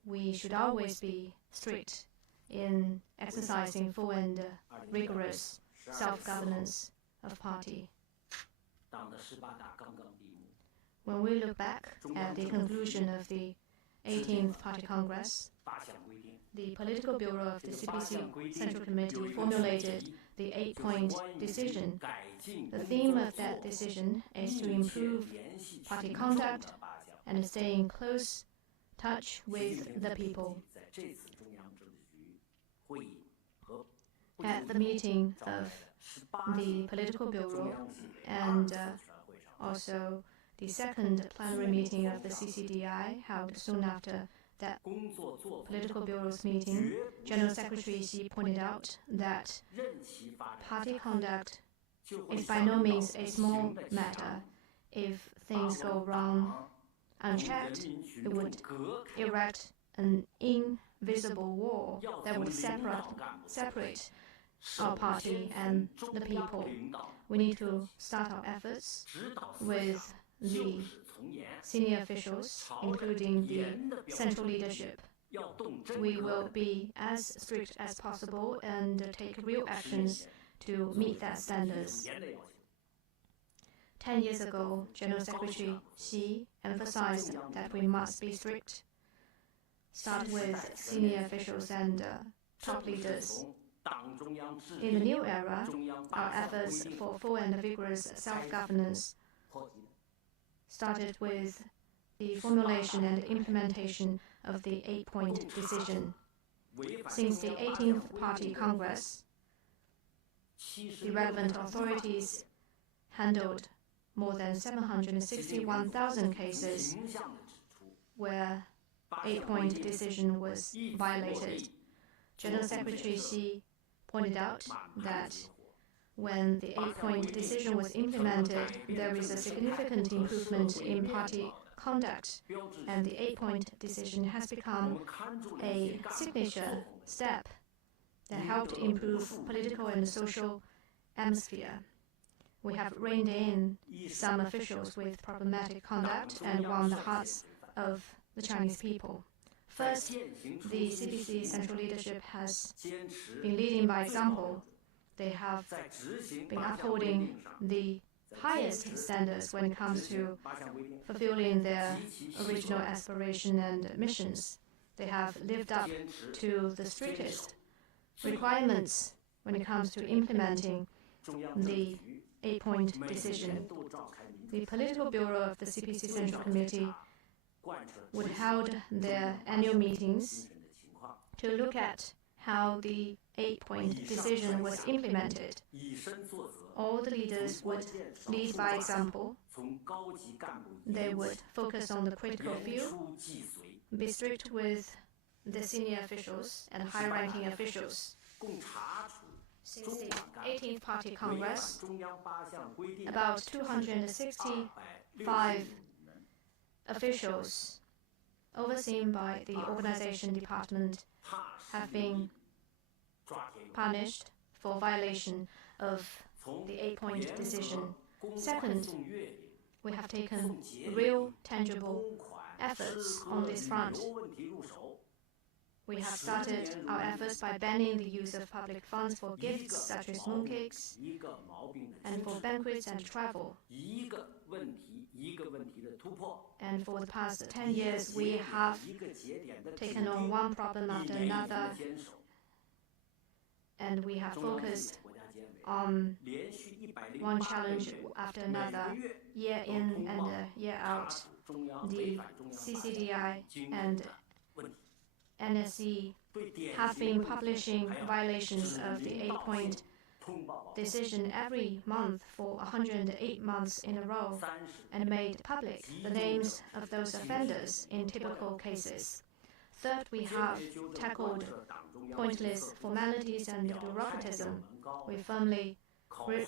we should always be strict in exercising full and rigorous self-governance of party. When we look back at the conclusion of the 18th Party Congress, the Political Bureau of the CPC Central Committee formulated the 8-point decision. The theme of that decision is to improve party conduct and stay in close touch with the people. At the meeting of the Political Bureau and also the second plenary meeting of the CCDI held soon after that Political Bureau's meeting, General Secretary Xi pointed out that party conduct is by no means a small matter. If things go wrong unchecked, it would erect an invisible wall that would separate our party and the people. We need to start our efforts with the senior officials, including the central leadership. We will be as strict as possible and take real actions to meet that standards. 10 years ago, General Secretary Xi emphasized that we must be strict, start with senior officials and top leaders. In the new era, our efforts for full and vigorous self-governance started with the formulation and implementation of the 8-point decision. Since the 18th Party Congress, the relevant authorities handled more than 761,000 cases where 8-point decision was violated. General Secretary Xi pointed out that when the 8-point decision was implemented, there is a significant improvement in party conduct, and the 8-point decision has become a signature step that helped improve political and social atmosphere. We have reined in some officials with problematic conduct and won the hearts of the Chinese people. First, the CPC central leadership has been leading by example. They have been upholding the highest standards when it comes to fulfilling their original aspiration and missions. They have lived up to the strictest requirements when it comes to implementing the 8-point decision. The Political Bureau of the CPC Central Committee would hold their annual meetings to look at how the 8-point decision was implemented. All the leaders would lead by example. They would focus on the critical few, be strict with the senior officials and high-ranking officials. Since the 18th Party Congress, about 265 officials overseen by the organization department have been punished for violation of the 8-point decision. Second, we have taken real, tangible efforts on this front. We have started our efforts by banning the use of public funds for gifts such as mooncakes and for banquets and travel. And for the past 10 years, we have taken on one problem after another, and we have focused on one challenge after another, year in and year out. The CCDI and NSE have been publishing violations of the 8-point decision every month for 108 months in a row and made public the names of those offenders in typical cases. Third, we have tackled pointless formalities and bureaucratism. We firmly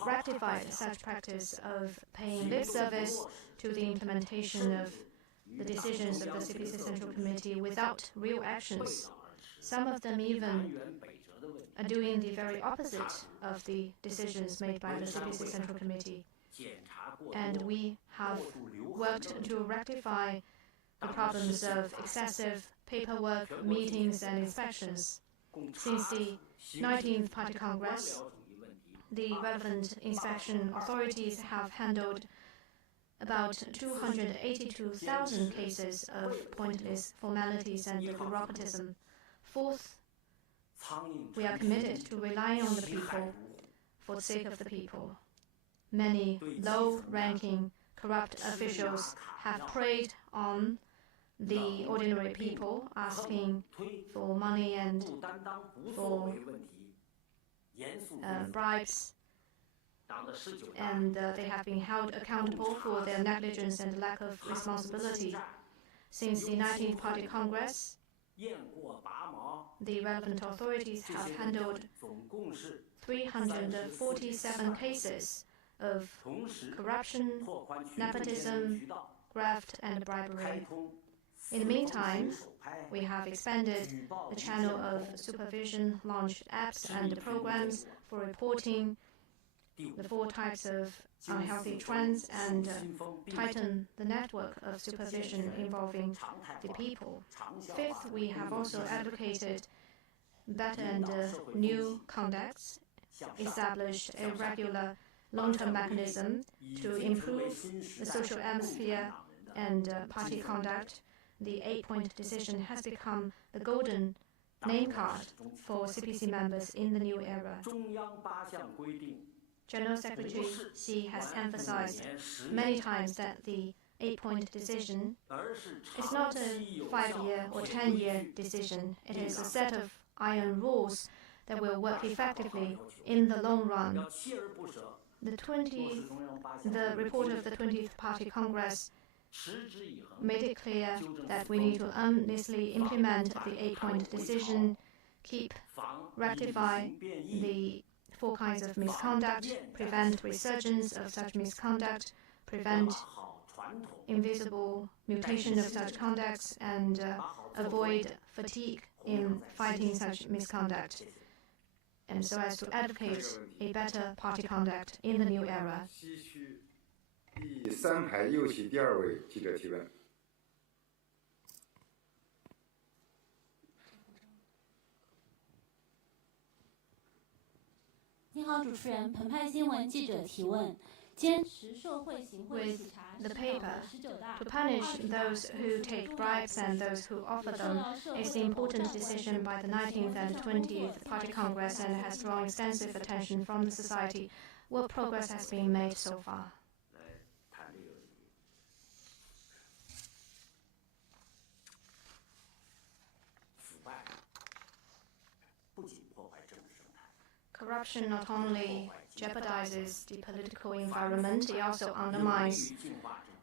rectified such practice of paying lip service to the implementation of the decisions of the CPC Central Committee without real actions. Some of them even are doing the very opposite of the decisions made by the CPC Central Committee. And we have worked to rectify the problems of excessive paperwork, meetings, and inspections. Since the 19th Party Congress, the relevant inspection authorities have handled about 282,000 cases of pointless formalities and bureaucratism. Fourth, we are committed to relying on the people for the sake of the people. Many low-ranking corrupt officials have preyed on the ordinary people, asking for money and for bribes, and they have been held accountable for their negligence and lack of responsibility. Since the 19th Party Congress, the relevant authorities have handled 347 cases of corruption, nepotism, graft, and bribery. In the meantime, we have expanded the channel of supervision, launched apps and programs for reporting the 4 types of unhealthy trends, and tighten the network of supervision involving the people. Fifth, we have also advocated better and new conducts, established a regular long-term mechanism to improve the social atmosphere and party conduct. The 8-point decision has become the golden name card for CPC members in the new era. General Secretary Xi has emphasized many times that the 8-point decision is not a 5-year or 10-year decision. It is a set of iron rules that will work effectively in the long run. The report of the 20th Party Congress made it clear that we need to earnestly implement the 8-point decision, rectify the 4 kinds of misconduct, prevent resurgence of such misconduct, prevent invisible mutation of such conducts, and avoid fatigue in fighting such misconduct, and so as to advocate a better party conduct in the new era. 第3排右旗第2位记者提问。你好，主持人，澎湃新闻记者提问：坚持受贿行贿喜查 the paper to punish those who take bribes and those who offer them is the important decision by the 19th and 20th Party Congress and has drawn extensive attention from the society. What progress has been made so far? Corruption not only jeopardizes the political environment, it also undermines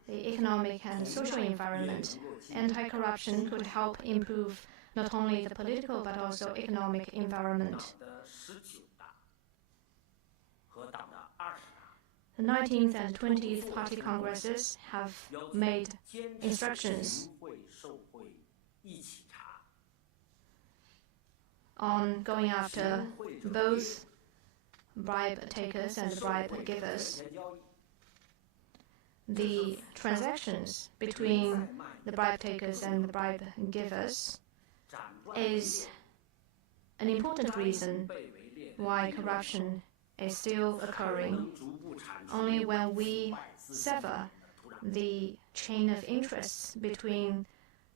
the economic and social environment. Anti-corruption could help improve not only the political but also economic environment. The 19th and 20th Party Congresses have made instructions on going after both bribe takers and bribe givers. The transactions between the bribe takers and the bribe givers is an important reason why corruption is still occurring. Only when we sever the chain of interests between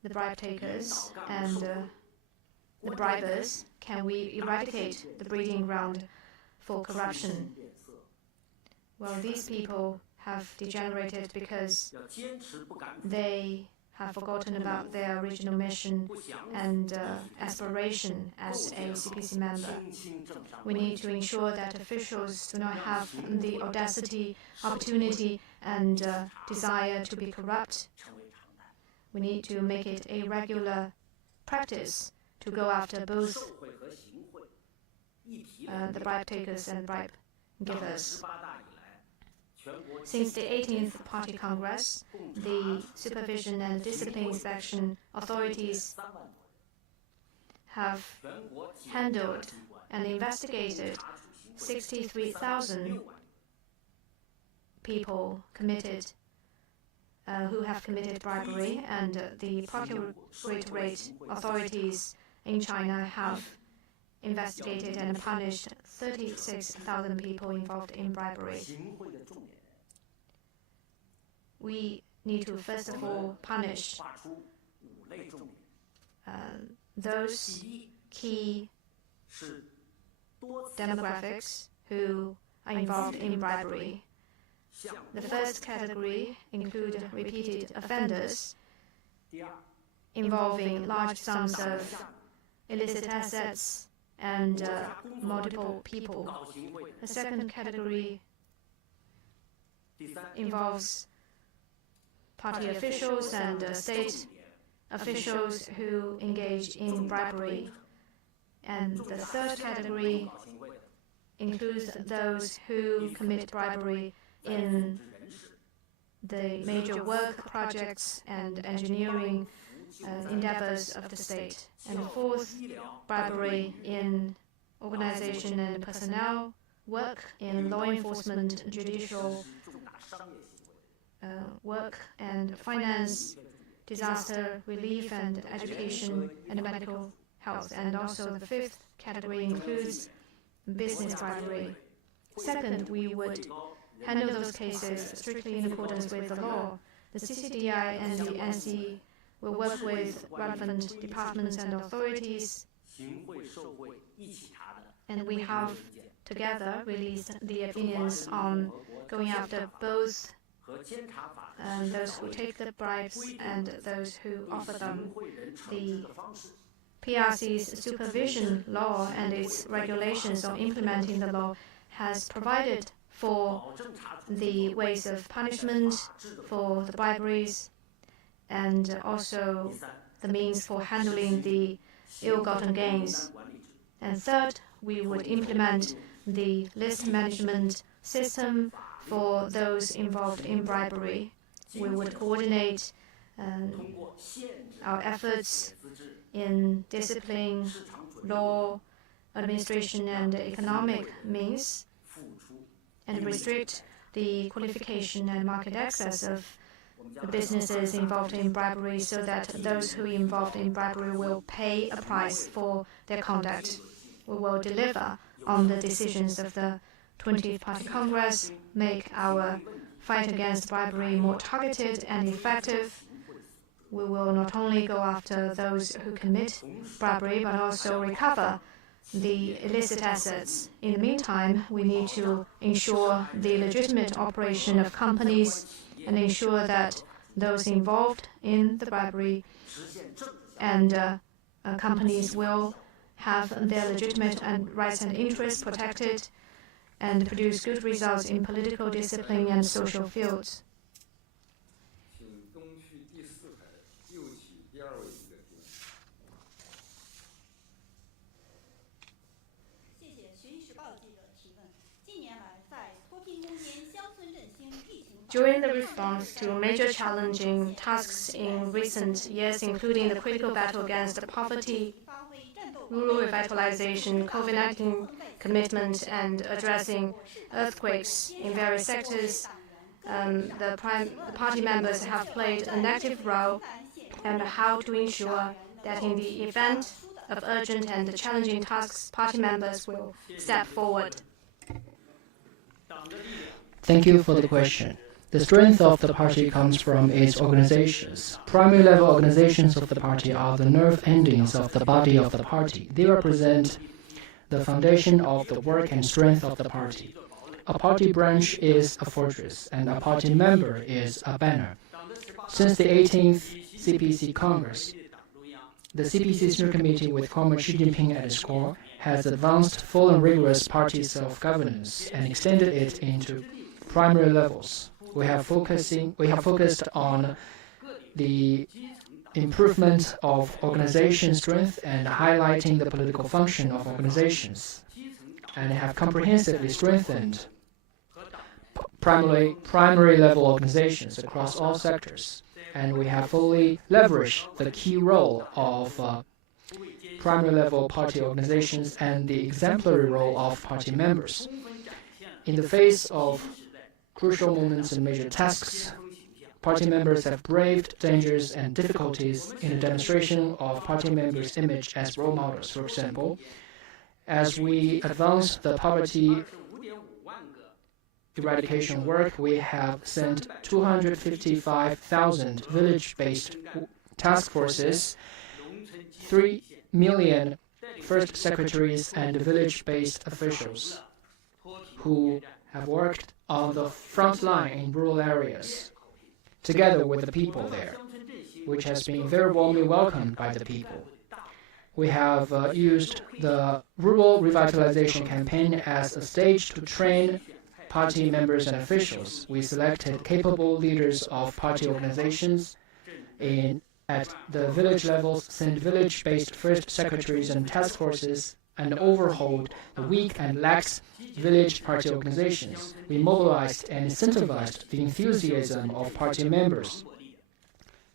the bribe takers and the bribers can we eradicate the breeding ground for corruption. Well, these people have degenerated because they have forgotten about their original mission and aspiration as a CPC member. We need to ensure that officials do not have the audacity, opportunity, and desire to be corrupt. We need to make it a regular practice to go after both the bribe takers and bribe givers. Since the 18th Party Congress, the Supervision and Discipline Inspection authorities have handled and investigated 63,000 people who have committed bribery, and the procuratorate authorities in China have investigated and punished 36,000 people involved in bribery. We need to first of all punish those key demographics who are involved in bribery. The first category include repeated offenders involving large sums of illicit assets and multiple people. The second category involves party officials and state officials who engage in bribery. And the third category includes those who commit bribery in the major work projects and engineering endeavors of the state. And fourth, bribery in organization and personnel work, in law enforcement, judicial work, and finance, disaster relief, and education and medical health. And also the fifth category includes business bribery. Second, we would handle those cases strictly in accordance with the law. The CCDI and the NC will work with relevant departments and authorities, and we have together released the opinions on going after both those who take the bribes and those who offer them. The PRC's supervision law and its regulations on implementing the law has provided for the ways of punishment for the briberies, and also the means for handling the ill-gotten gains. And third, we would implement the list management system for those involved in bribery. We would coordinate our efforts in discipline, law, administration, and economic means, and restrict the qualification and market access of the businesses involved in bribery, so that those who are involved in bribery will pay a price for their conduct. We will deliver on the decisions of the 20th Party Congress, make our fight against bribery more targeted and effective. We will not only go after those who commit bribery, but also recover the illicit assets. In the meantime, we need to ensure the legitimate operation of companies and ensure that those involved in the bribery and companies will have their legitimate rights and interests protected and produce good results in political discipline and social fields. During the response to major challenging tasks in recent years, including the critical battle against poverty, rural revitalization, COVID-19 commitment, and addressing earthquakes in various sectors, the party members have played an active role in how to ensure that in the event of urgent and challenging tasks, party members will step forward. Thank you for the question. The strength of the party comes from its organizations. Primary level organizations of the party are the nerve endings of the body of the party. They represent the foundation of the work and strength of the party. A party branch is a fortress, and a party member is a banner. Since the 18th CPC Congress, the CPC Senior Committee, with former Xi Jinping at its core, has advanced full and rigorous party self-governance and extended it into primary levels. We have focused on the improvement of organization strength and highlighting the political function of organizations, and have comprehensively strengthened primary level organizations across all sectors. And we have fully leveraged the key role of primary level party organizations and the exemplary role of party members. In the face of crucial moments and major tasks, party members have braved dangers and difficulties in a demonstration of party members' image as role models. For example, as we advance the poverty eradication work, we have sent 255,000 village-based task forces, 3 million first secretaries and village-based officials who have worked on the front line in rural areas, together with the people there, which has been very warmly welcomed by the people. We have used the rural revitalization campaign as a stage to train party members and officials. We selected capable leaders of party organizations at the village levels, sent village-based first secretaries and task forces, and overhauled the weak and lax village party organizations. We mobilized and incentivized the enthusiasm of party members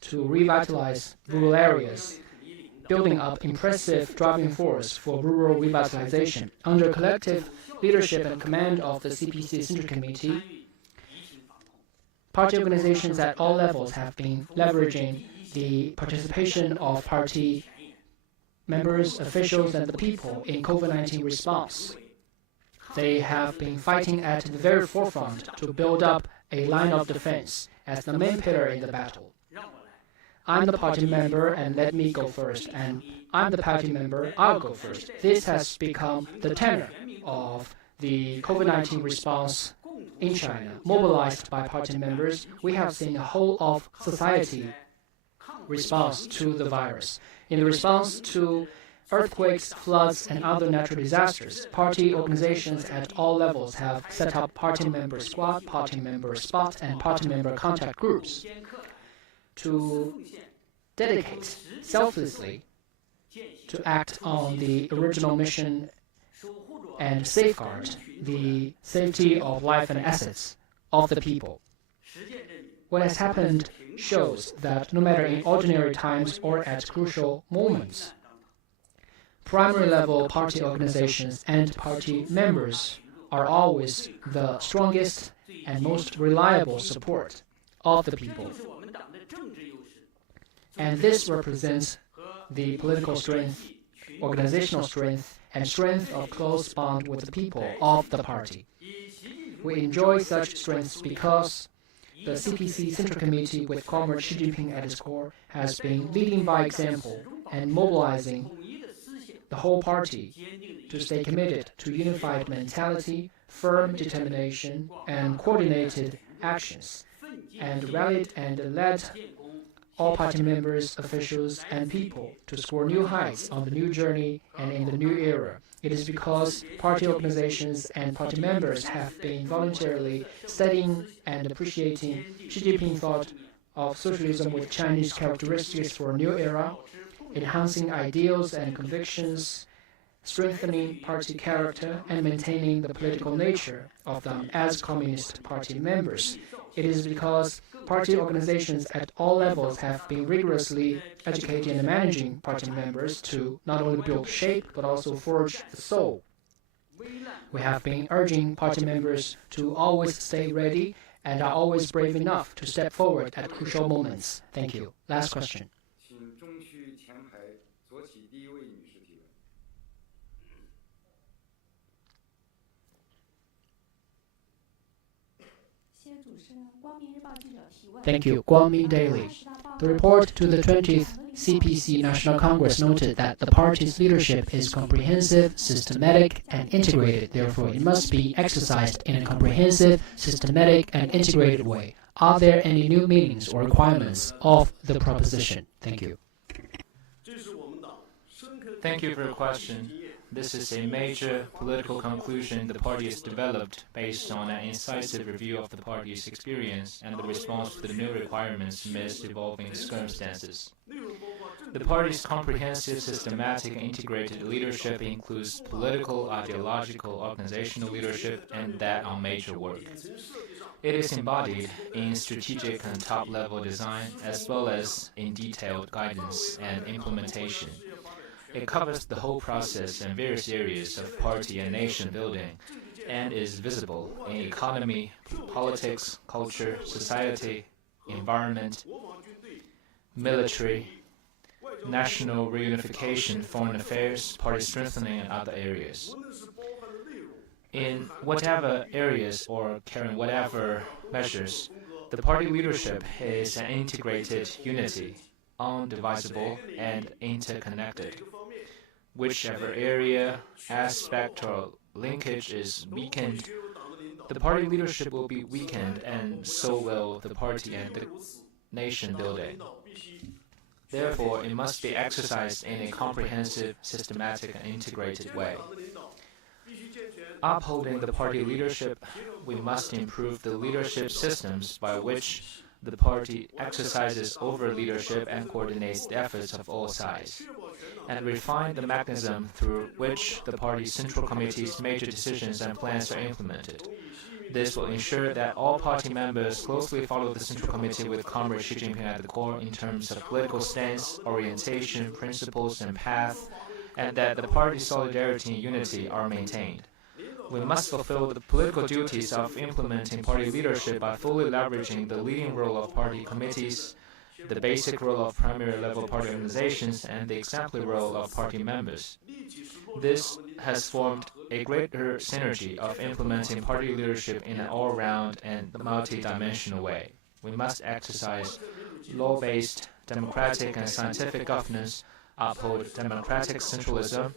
to revitalize rural areas, building up impressive driving force for rural revitalization. Under collective leadership and command of the CPC Central Committee, party organizations at all levels have been leveraging the participation of party members, officials, and the people in COVID-19 response. They have been fighting at the very forefront to build up a line of defense as the main pillar in the battle. I'm the party member and let me go first, and I'm the party member, I'll go first. This has become the tenor of the COVID-19 response in China. Mobilized by party members, we have seen a whole of society response to the virus. In the response to earthquakes, floods, and other natural disasters, party organizations at all levels have set up party member squad, party member spot, and party member contact groups to dedicate selflessly to act on the original mission and safeguard the safety of life and assets of the people. What has happened shows that no matter in ordinary times or at crucial moments, primary level party organizations and party members are always the strongest and most reliable support of the people. And this represents the political strength, organizational strength, and strength of close bond with the people of the party. We enjoy such strengths because the CPC Central Committee, with Comrade Xi Jinping at its core, has been leading by example and mobilizing the whole party to stay committed to unified mentality, firm determination, and coordinated actions, and rallied and led all party members, officials, and people to score new heights on the new journey and in the new era. It is because party organizations and party members have been voluntarily studying and appreciating Xi Jinping's thought of socialism with Chinese characteristics for a new era, enhancing ideals and convictions, strengthening party character, and maintaining the political nature of them as Communist Party members. It is because party organizations at all levels have been rigorously educating and managing party members to not only build shape but also forge the soul. We have been urging party members to always stay ready and are always brave enough to step forward at crucial moments. Thank you. Last question. Thank you. Guangming Daily. The report to the 20th CPC National Congress noted that the party's leadership is comprehensive, systematic, and integrated. Therefore, it must be exercised in a comprehensive, systematic, and integrated way. Are there any new meanings or requirements of the proposition? Thank you. Thank you for your question. This is a major political conclusion the party has developed based on an incisive review of the party's experience and the response to the new requirements amidst evolving circumstances. The party's comprehensive, systematic, and integrated leadership includes political, ideological, organizational leadership, and that on major work. It is embodied in strategic and top-level design, as well as in detailed guidance and implementation. It covers the whole process and various areas of party and nation building, and is visible in economy, politics, culture, society, environment, military, national reunification, foreign affairs, party strengthening, and other areas. In whatever areas or carrying whatever measures, the party leadership is an integrated unity, undivisible and interconnected. Whichever area, aspect, or linkage is weakened, the party leadership will be weakened, and so will the party and the nation building. Therefore, it must be exercised in a comprehensive, systematic, and integrated way. Upholding the party leadership, we must improve the leadership systems by which the party exercises over leadership and coordinates the efforts of all sides, and refine the mechanism through which the party's central committee's major decisions and plans are implemented. This will ensure that all party members closely follow the Central Committee with Comrade Xi Jinping at the core in terms of political stance, orientation, principles, and path, and that the party's solidarity and unity are maintained. We must fulfill the political duties of implementing party leadership by fully leveraging the leading role of party committees, the basic role of primary level party organizations, and the exemplary role of party members. This has formed a greater synergy of implementing party leadership in an all-round and multi-dimensional way. We must exercise law-based, democratic, and scientific governance, uphold democratic centralism,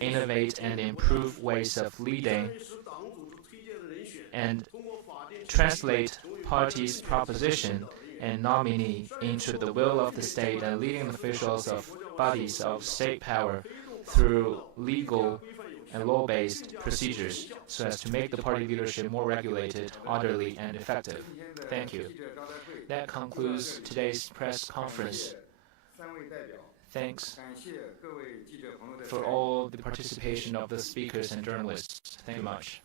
innovate and improve ways of leading, and translate parties' proposition and nominee into the will of the state and leading officials of bodies of state power through legal and law-based procedures so as to make the party leadership more regulated, orderly, and effective. Thank you. That concludes today's press conference. Thanks for all the participation of the speakers and journalists. Thank you much.